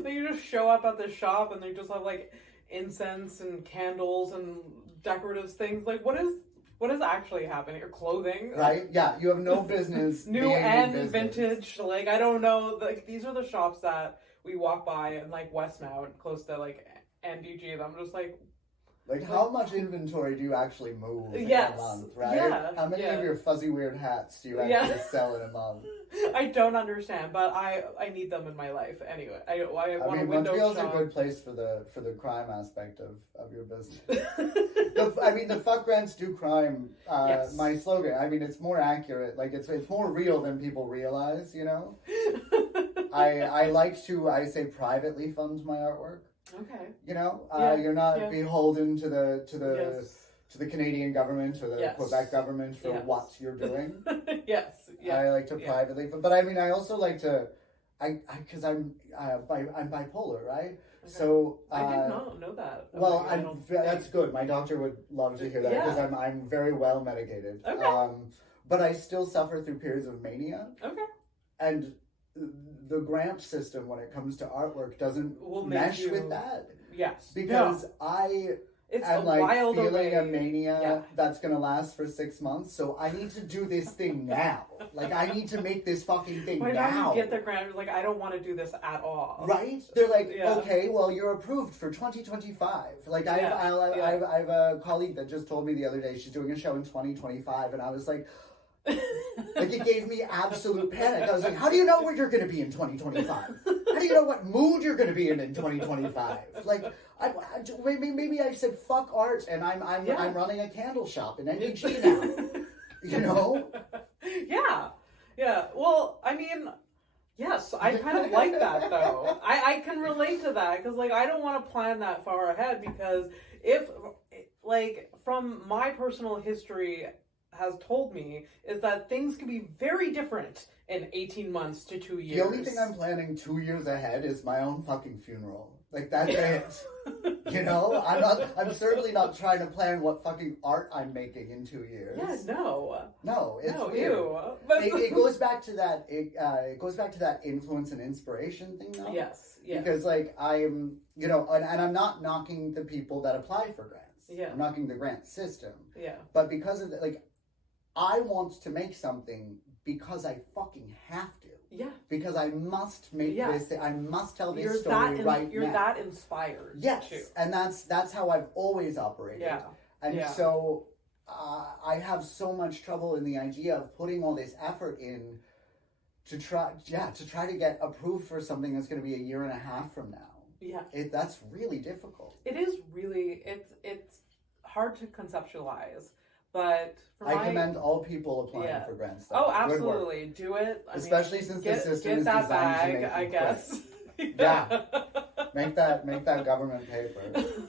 Like, you just show up at the shop and they just have like incense and candles and decorative things. Like, what is actually happening? Or clothing, right? Yeah, you have no business. New and vintage. Like, I don't know. Like, these are the shops that we walk by in like Westmount, close to like NDG, and I'm just like how much inventory do you actually move in a month, right? Yeah, how many of your fuzzy weird hats do you actually sell in a month? I don't understand, but I need them in my life anyway. I want mean, a window Montreal's shop. a good place for the crime aspect of your business. I mean, the fuck grants do crime. My slogan. I mean, it's more accurate. Like, it's more real than people realize. You know. I like to, I say, privately fund my artwork. Okay. You know, you're not beholden to the Canadian government or the Quebec government for what you're doing. Yes. Yeah. I like to privately, but I mean, I also like to, because I'm bipolar, right? Okay. So I did not know that. Well, that's good. My doctor would love to hear that because I'm very well medicated. Okay. But I still suffer through periods of mania. Okay. And the grant system when it comes to artwork doesn't mesh with that. Yes. Because it's I'm like feeling a mania that's going to last for 6 months. So I need to do this thing now. Like, I need to make this fucking thing now. Why don't you get the grant? Like, I don't want to do this at all. Right? They're like, okay, well, you're approved for 2025. Like, I have a colleague that just told me the other day she's doing a show in 2025. And I was like, like, it gave me absolute panic. I was like, how do you know where you're going to be in 2025? How do you know what mood you're going to be in 2025? Like, maybe I said fuck art and I'm running a candle shop in NDG now. You know? Yeah. Well, I mean, yes, I kind of like that though. I can relate to that because, like, I don't want to plan that far ahead because if, like, from my personal history has told me is that things can be very different in 18 months to 2 years. The only thing I'm planning 2 years ahead is my own fucking funeral. Like, that's it. You know? I'm certainly not trying to plan what fucking art I'm making in 2 years. Yeah, No, it's weird. Ew. It goes back to that it goes back to that influence and inspiration thing though. Yes. Because, like, I'm, you know, and I'm not knocking the people that apply for grants. Yeah. I'm knocking the grant system. Yeah. But because of like, I want to make something because I fucking have to. Yeah. Because I must make this. I must tell this story right now. You're that inspired. Yes, too. and that's how I've always operated. Yeah. And so I have so much trouble in the idea of putting all this effort in to try to get approved for something that's going to be a year and a half from now. Yeah. That's really difficult. It is really, it's hard to conceptualize, but I commend all people applying for grants. Oh, absolutely. Do it. Especially since the system is designed bag, to make I guess. Yeah. Make that government paper.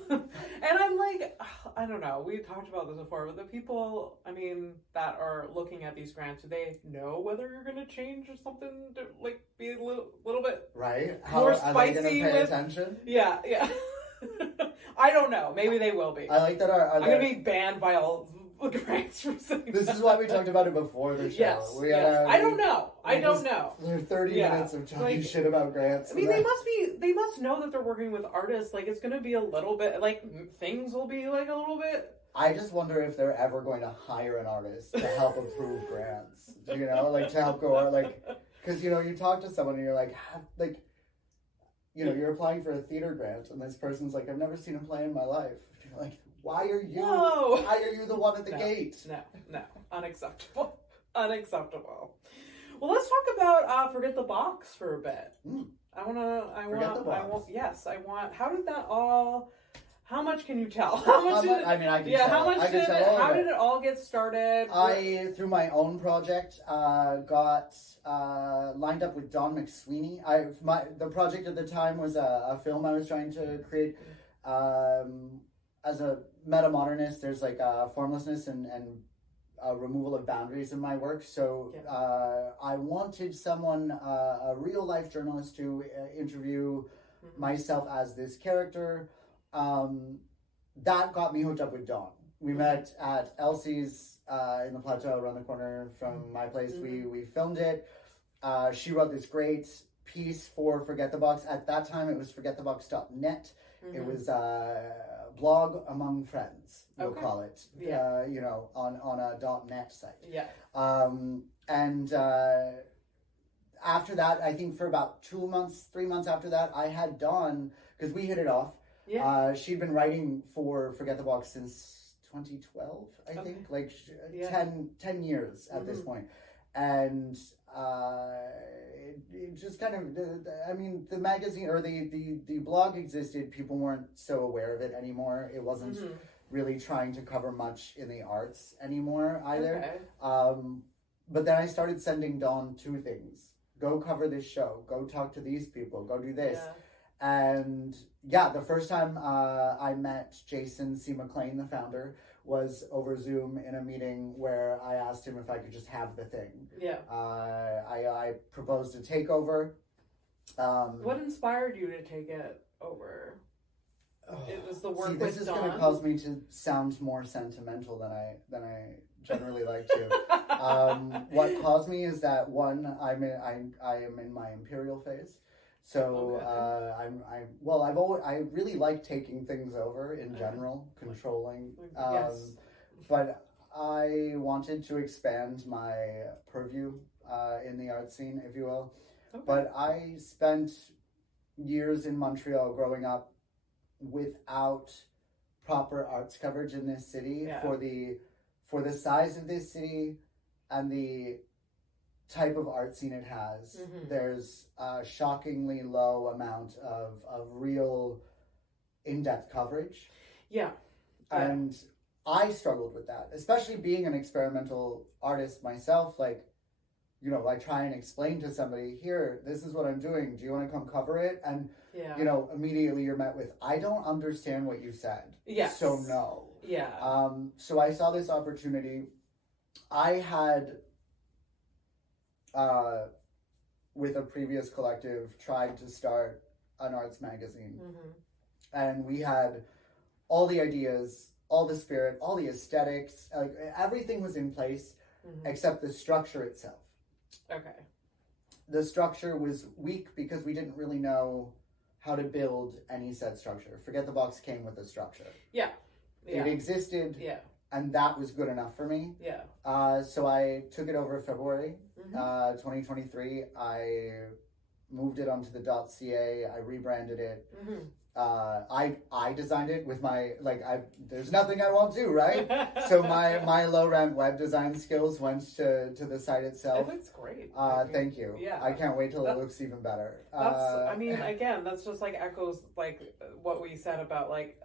And I'm like, I don't know. We talked about this before, but the people, I mean, that are looking at these grants, do they know whether you're going to change or something to like be a little bit right? More How are they going to spicy pay attention? Yeah. I don't know. Maybe they will be. I like that. I'm going to be banned by all grants for saying This is why we talked about it before the show. Yes. I don't know. I don't know. There's 30 minutes of talking shit about grants. I mean, they must know that they're working with artists. Like, it's going to be a little bit, like, things will be, like, a little bit. I just wonder if they're ever going to hire an artist to help approve grants. You know, like, to help go, like, because, you know, you talk to someone and you're like, you know, you're applying for a theater grant, and this person's like, I've never seen a play in my life. You're like, why are you the one at the gate? No. Unacceptable. Well, let's talk about Forget the Box for a bit. How did that all, how much can you tell? How did it all get started? I, through my own project, got lined up with Don McSweeney. The project at the time was a film I was trying to create. As a meta-modernist, there's like formlessness and removal of boundaries in my work. So I wanted someone, a real-life journalist, to interview myself as this character. That got me hooked up with Dawn. We met at Elsie's in the Plateau around the corner from my place. We filmed it. She wrote this great piece for Forget the Box. At that time, it was forgetthebox.net. It was blog among friends, we'll call it. You know, on a .net site. Yeah. And after that, I think for about 3 months after that, I had Dawn, because we hit it off. Yeah. She'd been writing for Forget the Box since 2012, I think, like 10 years at this point. And it just kind of, I mean, the magazine or the blog existed. People weren't so aware of it anymore. It wasn't really trying to cover much in the arts anymore either. But then I started sending Dawn 2 things. Go cover this show. Go talk to these people. Go do this. And the first time I met Jason C. McLean, the founder, was over Zoom in a meeting where I asked him if I could just have the thing. I proposed a takeover. What inspired you to take it over? It was the work with This is going to cause me to sound more sentimental than I generally like to. What caused me is that, one, I am in my imperial phase. So I really like taking things over in general, controlling. But I wanted to expand my purview in the art scene, if you will. But I spent years in Montreal growing up without proper arts coverage in this city for the size of this city and the type of art scene it has. There's a shockingly low amount of real in-depth coverage. And I struggled with that, especially being an experimental artist myself. Like, you know, I try and explain to somebody, here, this is what I'm doing. Do you want to come cover it? And, you know, immediately you're met with, I don't understand what you said. So no. So I saw this opportunity. I had, with a previous collective, tried to start an arts magazine. And we had all the ideas, all the spirit, all the aesthetics, like everything was in place except the structure itself. The structure was weak because we didn't really know how to build any said structure. Forget the Box came with a structure. It existed. and that was good enough for me. Yeah. So I took it over February Mm-hmm. 2023. I moved it onto the .ca. I rebranded it. Mm-hmm. I designed it with my there's nothing I won't do, right? So my low rent web design skills went to the site itself. It looks great. Thank you. Yeah. I can't wait till it looks even better. That's I mean, again, that's just like echoes like what we said about like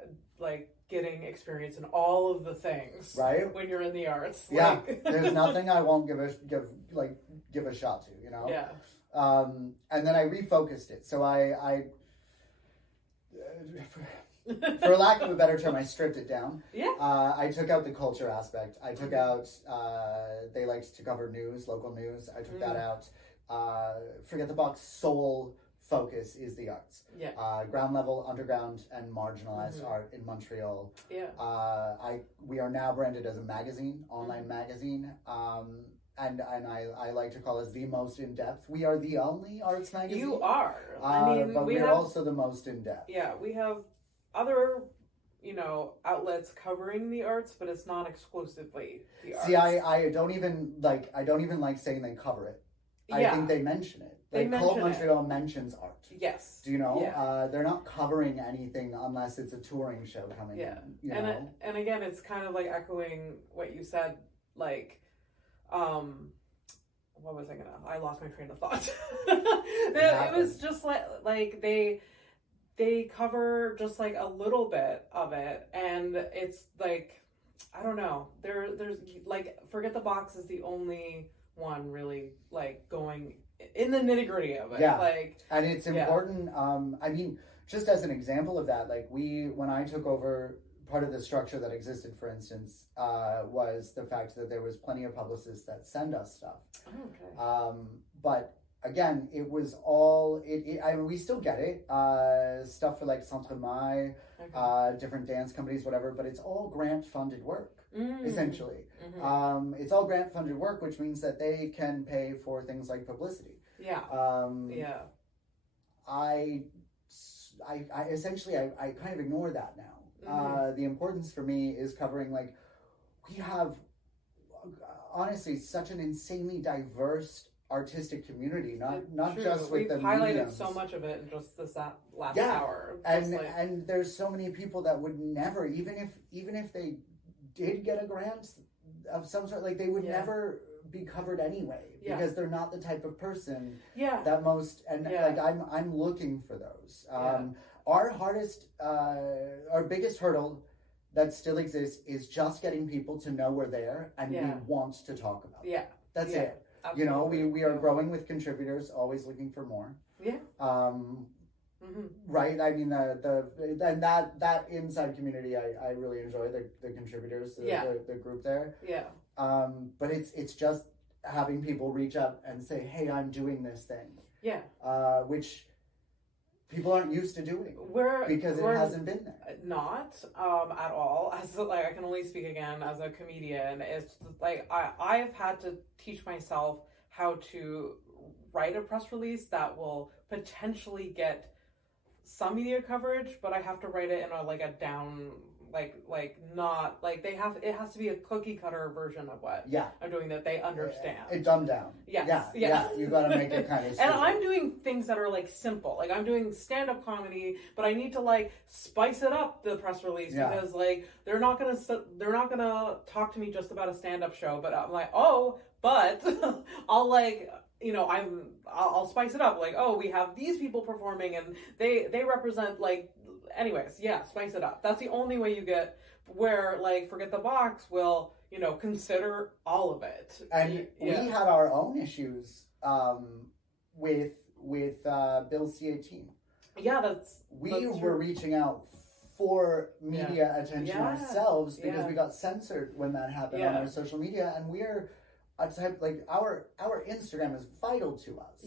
getting experience in all of the things, right? When you're in the arts. Yeah. Like... There's nothing I won't give a shot to, you know? Yeah. And then I refocused it. So I for lack of a better term, I stripped it down. Yeah. I took out the culture aspect. I took out, they liked to cover news, local news. I took that out. Forget the box, sole focus is the arts. Yeah. Ground level, underground, and marginalized art in Montreal. Yeah. We are now branded as a magazine, online magazine. And I like to call us the most in depth. We are the only arts magazine. You are. I mean, but we're also the most in depth. Yeah, we have other, outlets covering the arts, but it's not exclusively the arts. See, I don't even like saying they cover it. I think they mention it. Cult Montreal mentions art. Yes. Do you know? Yeah. They're not covering anything unless it's a touring show coming in. You know? And again, it's kind of like echoing what you said, what was I lost my train of thought. It was just like they cover just like a little bit of it, and it's like, I don't know, there's like Forget the Box is the only one really like going in the nitty-gritty of it. Yeah. And it's important. I mean, just as an example of that, when I took over, part of the structure that existed, for instance, was the fact that there was plenty of publicists that send us stuff. Oh, okay. But again, it was all, I mean, we still get it. Stuff for Centre Maille, different dance companies, whatever, but it's all grant-funded work, essentially. Mm-hmm. It's all grant-funded work, which means that they can pay for things like publicity. Yeah. I essentially kind of ignore that now. The importance for me is covering, we have, honestly, such an insanely diverse artistic community, not just with the highlighted mediums. So much of it in just this last hour. And there's so many people that would never, even if they did get a grant of some sort, they would never be covered anyway, because they're not the type of person that most, and I'm looking for those. Our biggest hurdle that still exists is just getting people to know we're there and we want to talk about it. That's it. Absolutely. We are growing with contributors, always looking for more. Yeah. Right. I mean, that inside community, I really enjoy the contributors, the group there. Yeah. But it's just having people reach out and say, "Hey, I'm doing this thing." Yeah. Which people aren't used to doing because it hasn't been there. Not at all. As I can only speak again as a comedian. It's I've had to teach myself how to write a press release that will potentially get some media coverage, but I have to write it in a down not it has to be a cookie cutter version of what I'm doing that they understand. It dumbed down. Yes. Yeah. You got to make it kind of. And I'm doing things that are simple. I'm doing stand-up comedy, but I need to spice it up, the press release, because they're not gonna talk to me just about a stand-up show. But I'm but I'll spice it up. We have these people performing and they represent anyways, spice it up. That's the only way you get where Forget the Box will, consider all of it. And we had our own issues with Bill C-18. Yeah, we were reaching out for media attention ourselves because we got censored when that happened on our social media, and we're a type our Instagram is vital to us,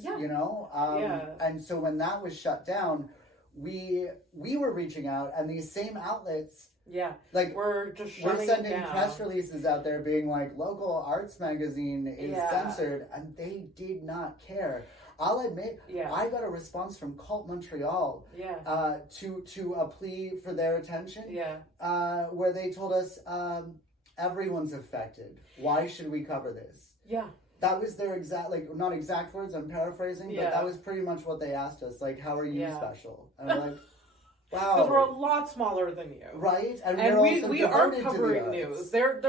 and so when that was shut down, we were reaching out, and these same outlets we're sending press releases out there being local arts magazine is censored, and they did not care. I'll admit, I got a response from Cult Montreal to a plea for their attention, where they told us, everyone's affected. Why should we cover this? Yeah. That was their exact, like, not exact words, I'm paraphrasing, but that was pretty much what they asked us. Like, how are you special? And we're like, wow. Because we're a lot smaller than you. Right? And we aren't covering news. They're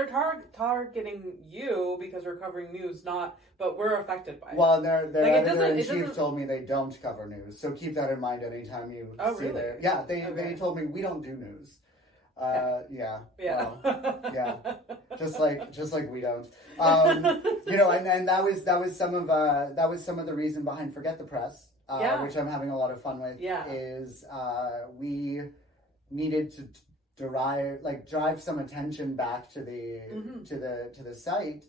targeting you because we're covering news, but we're affected by it. Well, their editor-in-chief told me they don't cover news. So keep that in mind anytime you see their... Yeah, they told me we don't do news. Yeah. Well, yeah. Just like we don't. You know, and that was some of the reason behind Forget the Press, which I'm having a lot of fun with. Yeah. Is we needed to drive some attention back to the to the site.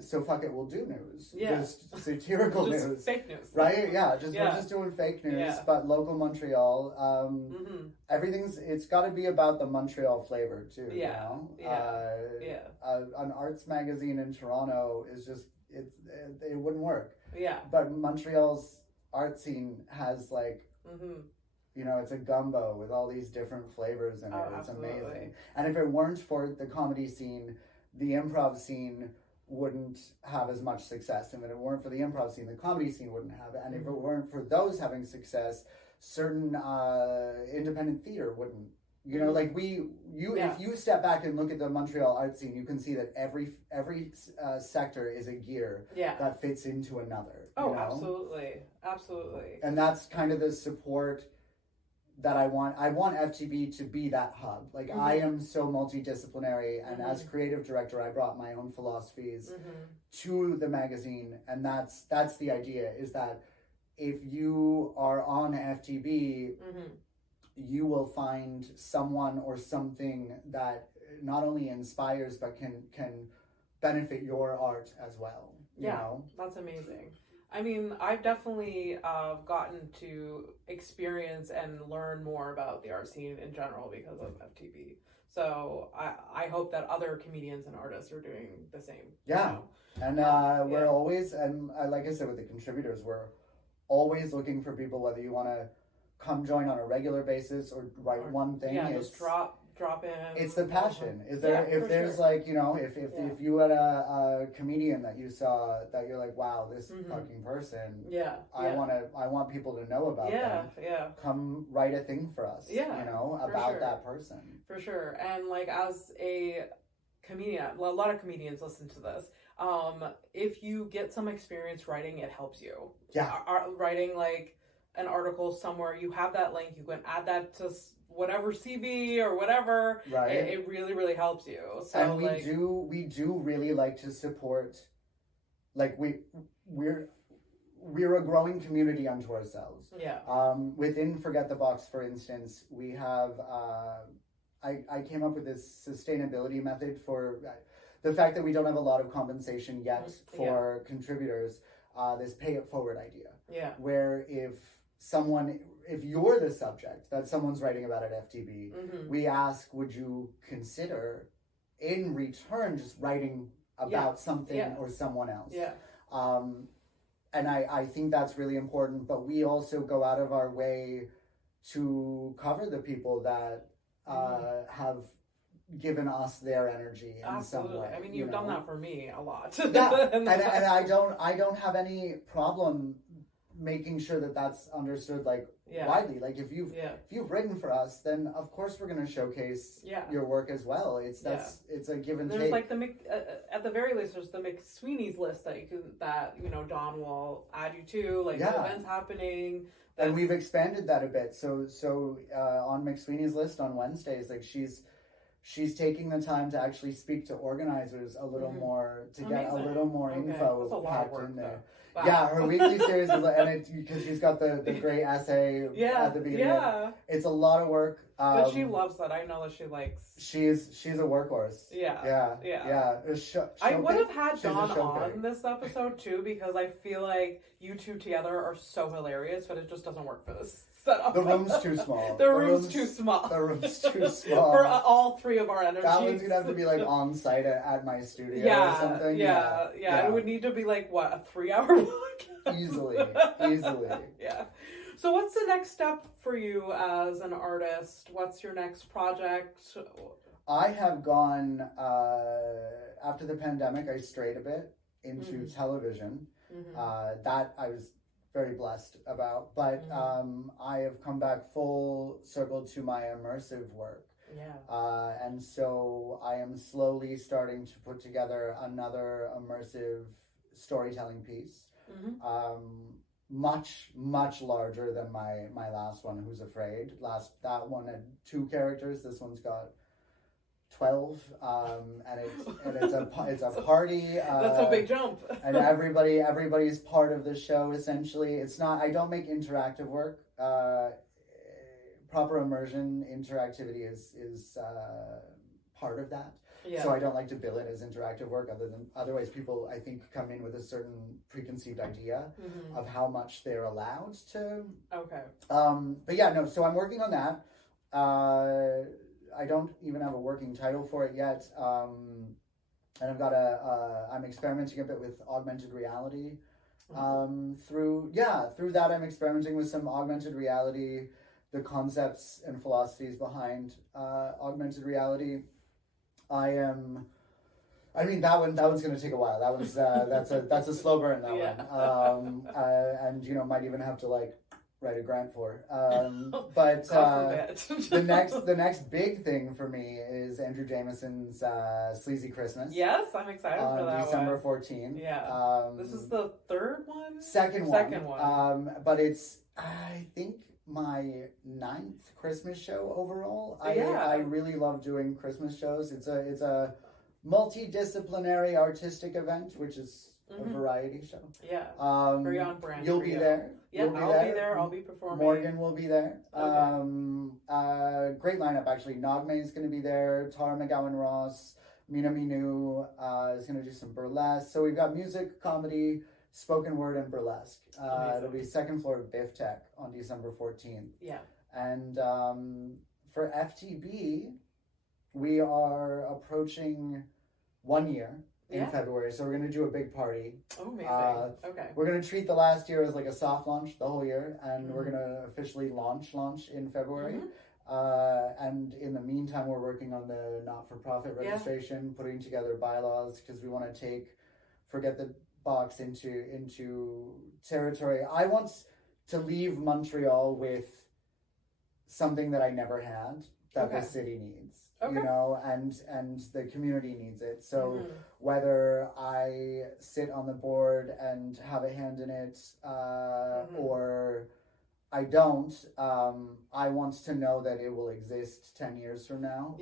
So fuck it, we'll do news. Yeah. Just satirical news. Fake news. Right? Yeah. We're just doing fake news, but local Montreal. It's got to be about the Montreal flavor too. Yeah. You know? An arts magazine in Toronto is just it wouldn't work. Yeah. But Montreal's art scene has like. You know, it's a gumbo with all these different flavors in it. It's amazing. And if it weren't for the comedy scene, the improv scene wouldn't have as much success. And if it weren't for the improv scene, the comedy scene wouldn't have it. And if it weren't for those having success, certain independent theater wouldn't. You know, like if you step back and look at the Montreal art scene, you can see that every sector is a gear that fits into another. Oh, you know? Absolutely. And that's kind of the support that I want. I want FTB to be that hub. Like I am so multidisciplinary, and as creative director, I brought my own philosophies to the magazine, and that's the idea. Is that if you are on FTB, you will find someone or something that not only inspires but can benefit your art as well. You know? That's amazing. I mean, I've definitely gotten to experience and learn more about the art scene in general because of FTB. So I hope that other comedians and artists are doing the same. Yeah. You know? And we're always, and like I said with the contributors, we're always looking for people, whether you want to come join on a regular basis or write one thing. Yeah, just drop in. It's the passion. Is there there's like, you know, if you had a comedian that you saw that you're like, wow, this fucking person. I want people to know about them. Come write a thing for us. You know, about that person. For sure. And like as a comedian, a lot of comedians listen to this. If you get some experience writing, it helps you. Yeah. Writing like an article somewhere, you have that link, you can add that to whatever CV or whatever. Right. It really, really helps you. So, and we do really like to support. Like we're a growing community unto ourselves. Yeah. Within Forget the Box, for instance, we have. I came up with this sustainability method for the fact that we don't have a lot of compensation yet for contributors. This pay it forward idea. Yeah. Where if you're the subject that someone's writing about at FTB, we ask, would you consider in return just writing about something or someone else? Yeah. And I think that's really important, but we also go out of our way to cover the people that have given us their energy in some way. I mean, you've done that for me a lot. And I don't have any problem making sure that that's understood widely. Like if you've written for us, then of course we're going to showcase your work as well. It's a give and take. There's like at the very least there's the McSweeney's list that Don will add you to, like events happening. And we've expanded that a bit. So on McSweeney's list on Wednesdays, like she's taking the time to actually speak to organizers a little more to get a little more info packed in there. Wow. Yeah, her weekly series is, because she's got the great essay at the beginning. Yeah, it's a lot of work. But she loves that. I know that she likes. She's a workhorse. Yeah. I would have had Dawn on this episode too because I feel like you two together are so hilarious, but it just doesn't work for this setup. The room's too small. The room's too small for all three of our energies. That one's gonna have to be like on site at my studio or something. Yeah. It would need to be like what, a 3-hour walk? Easily. Yeah. So what's the next step for you as an artist? What's your next project? I have gone, after the pandemic, I strayed a bit into television. That I was very blessed about. But I have come back full circle to my immersive work. Yeah. And so I am slowly starting to put together another immersive storytelling piece. Much larger than my last one, Who's Afraid. That one had 2 characters. This one's got 12, and it's a party. That's a big jump. And everybody's part of the show. Essentially, it's not. I don't make interactive work. Proper immersion interactivity is part of that. Yeah. So I don't like to bill it as interactive work. Otherwise, people I think come in with a certain preconceived idea of how much they're allowed to. Okay. But yeah, no. So I'm working on that. I don't even have a working title for it yet. And I've got I'm experimenting a bit with augmented reality. Through that, I'm experimenting with some augmented reality, the concepts and philosophies behind augmented reality. That one's going to take a while. That one's that's a slow burn. That one, and might even have to write a grant for. But the next big thing for me is Andrew Jamieson's Sleazy Christmas. Yes, I'm excited for that. December 14th. Yeah. This is the third one. Second one. But it's I think my 9th Christmas show overall. I really love doing Christmas shows. It's a multidisciplinary artistic event, which is a variety show. Yeah. Very on brand. You'll be there. Yeah, I'll be there. I'll be performing. Morgan will be there. Okay. Great lineup actually. Nagme is going to be there. Tara McGowan Ross, Mina Minu is going to do some burlesque. So we've got music, comedy, spoken word, and burlesque. It'll be second floor of Biff Tech on December 14th. Yeah. And for FTB, we are approaching 1 year in February, so we're going to do a big party. Oh, amazing. Okay. We're going to treat the last year as like a soft launch the whole year, and we're going to officially launch in February. And in the meantime, we're working on the not-for-profit registration, putting together bylaws, because we want to forget the box into territory. I want to leave Montreal with something that I never had that the city needs, and the community needs it. So whether I sit on the board and have a hand in it, or I don't, I want to know that it will exist 10 years from now.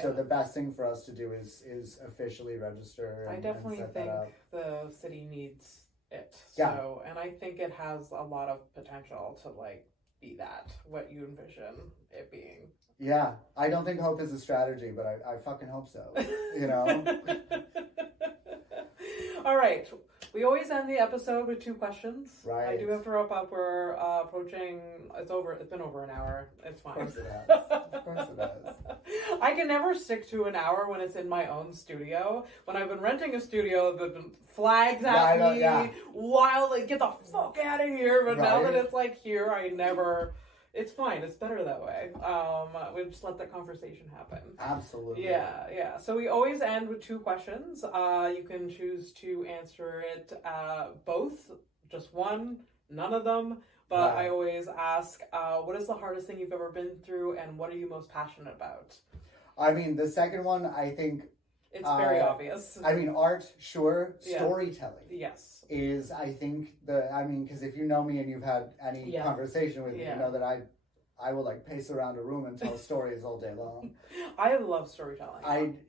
So the best thing for us to do is officially register. I definitely think the city needs it. So, and I think it has a lot of potential to be what you envision it being. Yeah, I don't think hope is a strategy, but I fucking hope so. All right. We always end the episode with 2 questions. Right. I do have to wrap up. We're approaching. It's been over an hour. It's fine. Of course it has. I can never stick to an hour when it's in my own studio. When I've been renting a studio, the flags at me while get the fuck out of here. But now that it's here, I never. It's fine. It's better that way. We just let the conversation happen. Absolutely. Yeah. So we always end with 2 questions. You can choose to answer it both, just one, none of them. But I always ask, what is the hardest thing you've ever been through, and what are you most passionate about? I mean, the second one, I think... It's very obvious. I mean, art, sure. Storytelling. Yes. Is, I think, because if you know me and you've had any conversation with me, you know that I will pace around a room and tell stories all day long. I love storytelling.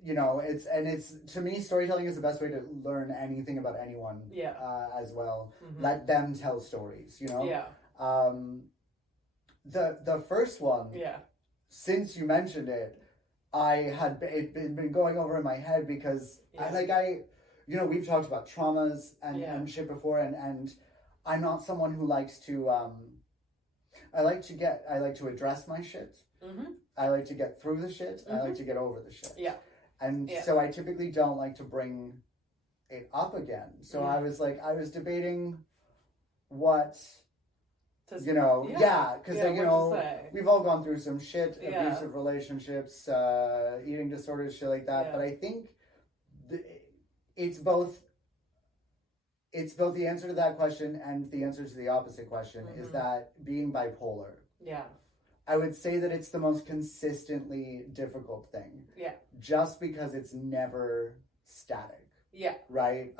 It's to me, storytelling is the best way to learn anything about anyone. As well. Let them tell stories, Yeah. The first one. Yeah. Since you mentioned it, I had been going over in my head because we've talked about traumas and shit before, and I'm not someone who likes to I like to address my shit. I like to get through the shit. I like to get over the shit. So I typically don't like to bring it up again. So I was debating what you know, because yeah, you what know, to say. we've all gone through some shit, Yeah. abusive relationships, eating disorders, shit like that. Yeah. But I think it's both the answer to that question and the answer to the opposite question is that being bipolar. Yeah. I would say that it's the most consistently difficult thing. Yeah. Just because it's never static. Yeah. Right?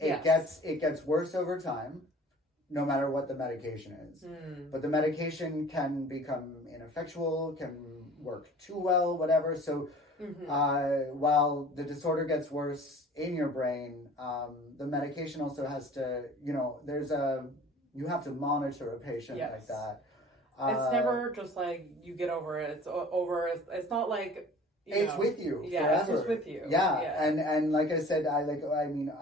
It gets worse over time, no matter what the medication is. But the medication can become ineffectual, can work too well, whatever. So while the disorder gets worse in your brain, the medication also has to, you know, you have to monitor a patient like that. It's never just like you get over it. It's over. It's not like it's with you forever. It's just with you. Yeah. And like I said, I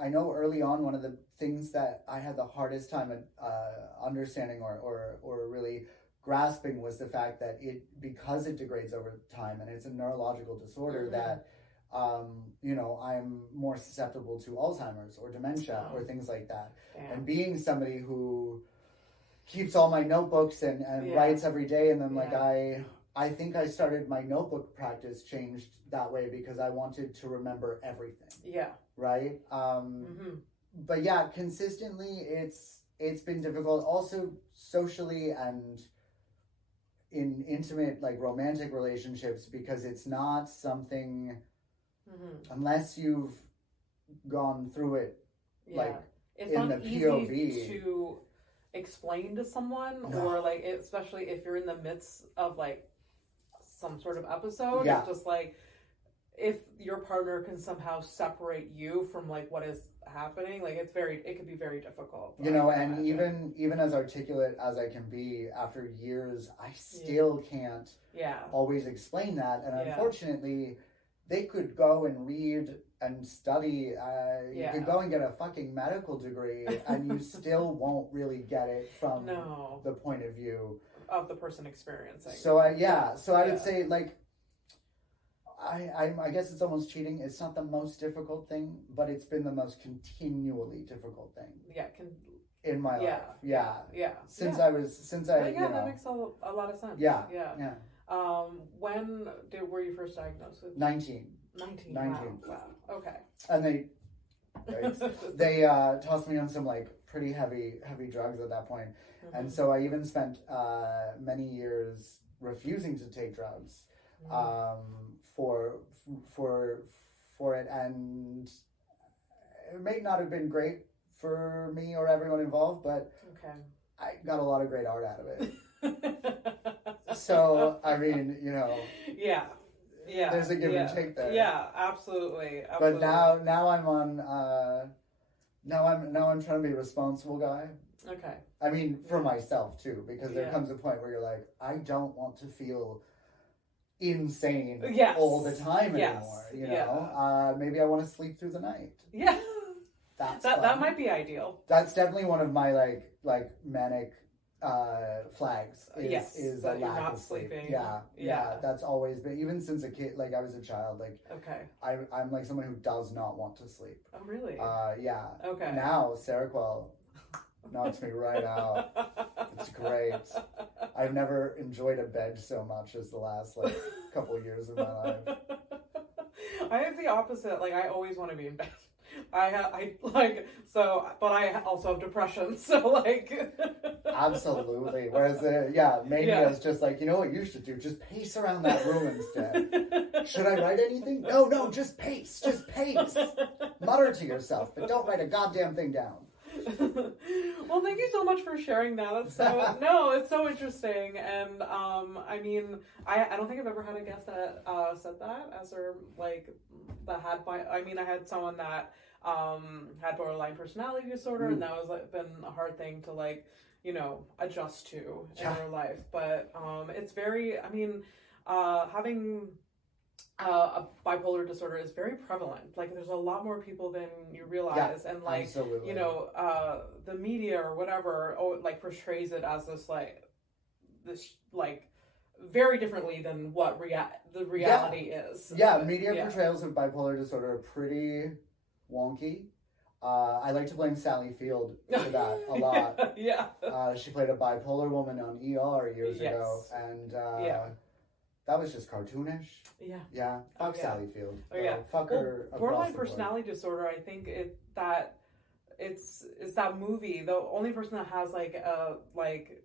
know early on one of the things that I had the hardest time at understanding or really grasping was the fact that because it degrades over time and it's a neurological disorder that you know, I'm more susceptible to Alzheimer's or dementia or things like that. Damn. And being somebody who keeps all my notebooks and writes every day, and then like I think I started my notebook practice changed that way because I wanted to remember everything. Yeah. Right? But yeah, consistently it's been difficult also socially and in intimate like romantic relationships because it's not something unless you've gone through it like it's in not the POV easy to explain to someone or like especially if you're in the midst of like some sort of episode. It's just like if your partner can somehow separate you from like what is happening, like it could be very difficult, you know. And even as articulate as I can be after years, I still can't always explain that. And unfortunately they could go and read and study, you could go and get a fucking medical degree and you still won't really get it from the point of view of the person experiencing. So I would say like I guess it's almost cheating. It's not the most difficult thing, but it's been the most continually difficult thing. In my life. Since I that makes a lot of sense. When were you first diagnosed with? 19. Wow. Okay. And they tossed me on some like pretty heavy drugs at that point. And so I even spent many years refusing to take drugs for it, and it may not have been great for me or everyone involved, but I got a lot of great art out of it. So I mean, you know, there's a give and take there. Absolutely. But now I'm on now I'm trying to be a responsible guy. Okay. I mean, for myself too, because there comes a point where you're like, I don't want to feel insane all the time anymore. You know, maybe I want to sleep through the night. Yeah, that might be ideal. That's definitely one of my like manic flags. Is a lack of sleep. Yeah. That's always been, even since a kid. Like I was a child. Like I'm like someone who does not want to sleep. Oh really? Yeah. Okay. Now Seroquel knocks me right out. It's great. I've never enjoyed a bed so much as the last like couple of years of my life. I have the opposite. Like I always want to be in bed. I like so, but I also have depression. So like, absolutely. Whereas mania is just like, you know what you should do? Just pace around that room instead. Should I write anything? No, just pace. Mutter to yourself, but don't write a goddamn thing down. Well, thank you so much for sharing that. It's so interesting, and I mean, I don't think I've ever had a guest that said that as their like that had I had someone that had borderline personality disorder, and that was like been a hard thing to like adjust to in their life. But it's very, having a bipolar disorder is very prevalent. Like there's a lot more people than you realize, and like absolutely. The media or whatever like portrays it as this very differently than what the reality is. Media portrayals of bipolar disorder are pretty wonky. I like to blame Sally Field for that a lot. Yeah. She played a bipolar woman on ER years ago, and that was just cartoonish. Yeah. Yeah. Fuck Sally Field. Oh yeah. Fuck her. Borderline personality disorder. I think it's that movie. The only person that has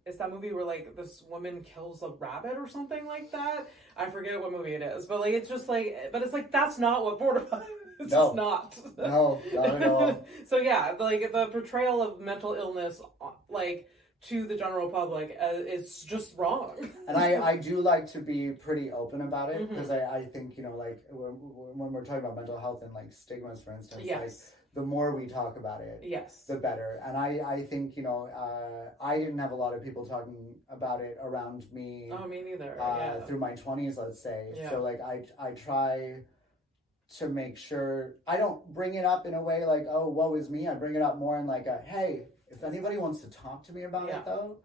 it's that movie where like this woman kills a rabbit or something like that. I forget what movie it is, but like it's just like, but it's like that's not what borderline. It's just not. No, not at all. So yeah, like the portrayal of mental illness, like to the general public, it's just wrong. And I do like to be pretty open about it, because I think, you know, like when we're talking about mental health and like stigmas, for instance, like the more we talk about it, the better. And I think, you know, I didn't have a lot of people talking about it around me. Oh, me neither. Through my 20s, let's say. Yeah. So like I try to make sure I don't bring it up in a way like, oh, woe is me. I bring it up more in like a, hey, if anybody wants to talk to me about it though,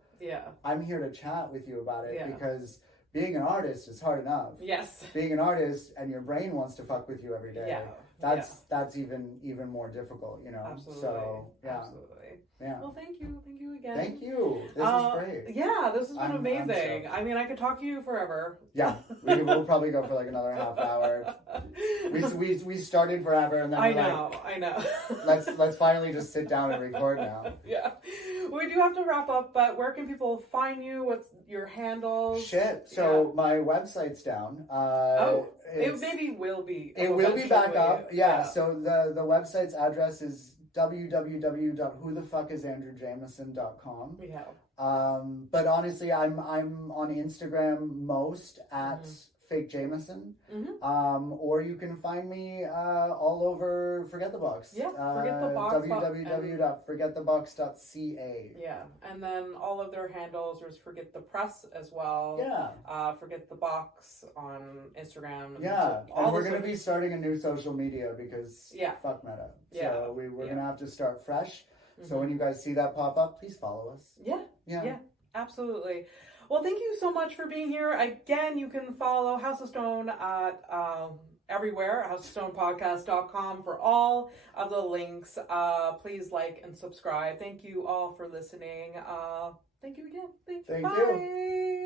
I'm here to chat with you about it, because being an artist is hard enough. Yes. Being an artist and your brain wants to fuck with you every day. Yeah. That's even more difficult, you know. Absolutely. So Absolutely. Yeah. Well, thank you again. Thank you. This is great. Yeah, this has been amazing. I mean, I could talk to you forever. Yeah, we'll probably go for like another half hour. We started forever, and then I know. let's finally just sit down and record now. Yeah, we do have to wrap up, but where can people find you? What's your handles? Shit. So my website's down. It maybe will be. It will be back up. Yeah. So the website's address is www.whothefuckisandrewjameson.com. Yeah. But honestly, I'm on Instagram most at Fake Jameson. Or you can find me all over Forget the Box. Yeah, Forget the Box. www.forgetthebox.ca. Yeah, and then all of their handles, there's Forget the Press as well. Yeah. Forget the Box on Instagram. Yeah, and we're going to be starting a new social media because fuck Meta. Yeah. So we're going to have to start fresh. So when you guys see that pop up, please follow us. Yeah, absolutely. Well, thank you so much for being here. Again, you can follow House of Stone at everywhere, houseofstonepodcast.com for all of the links. Please like and subscribe. Thank you all for listening. Thank you again. Thank you. Bye.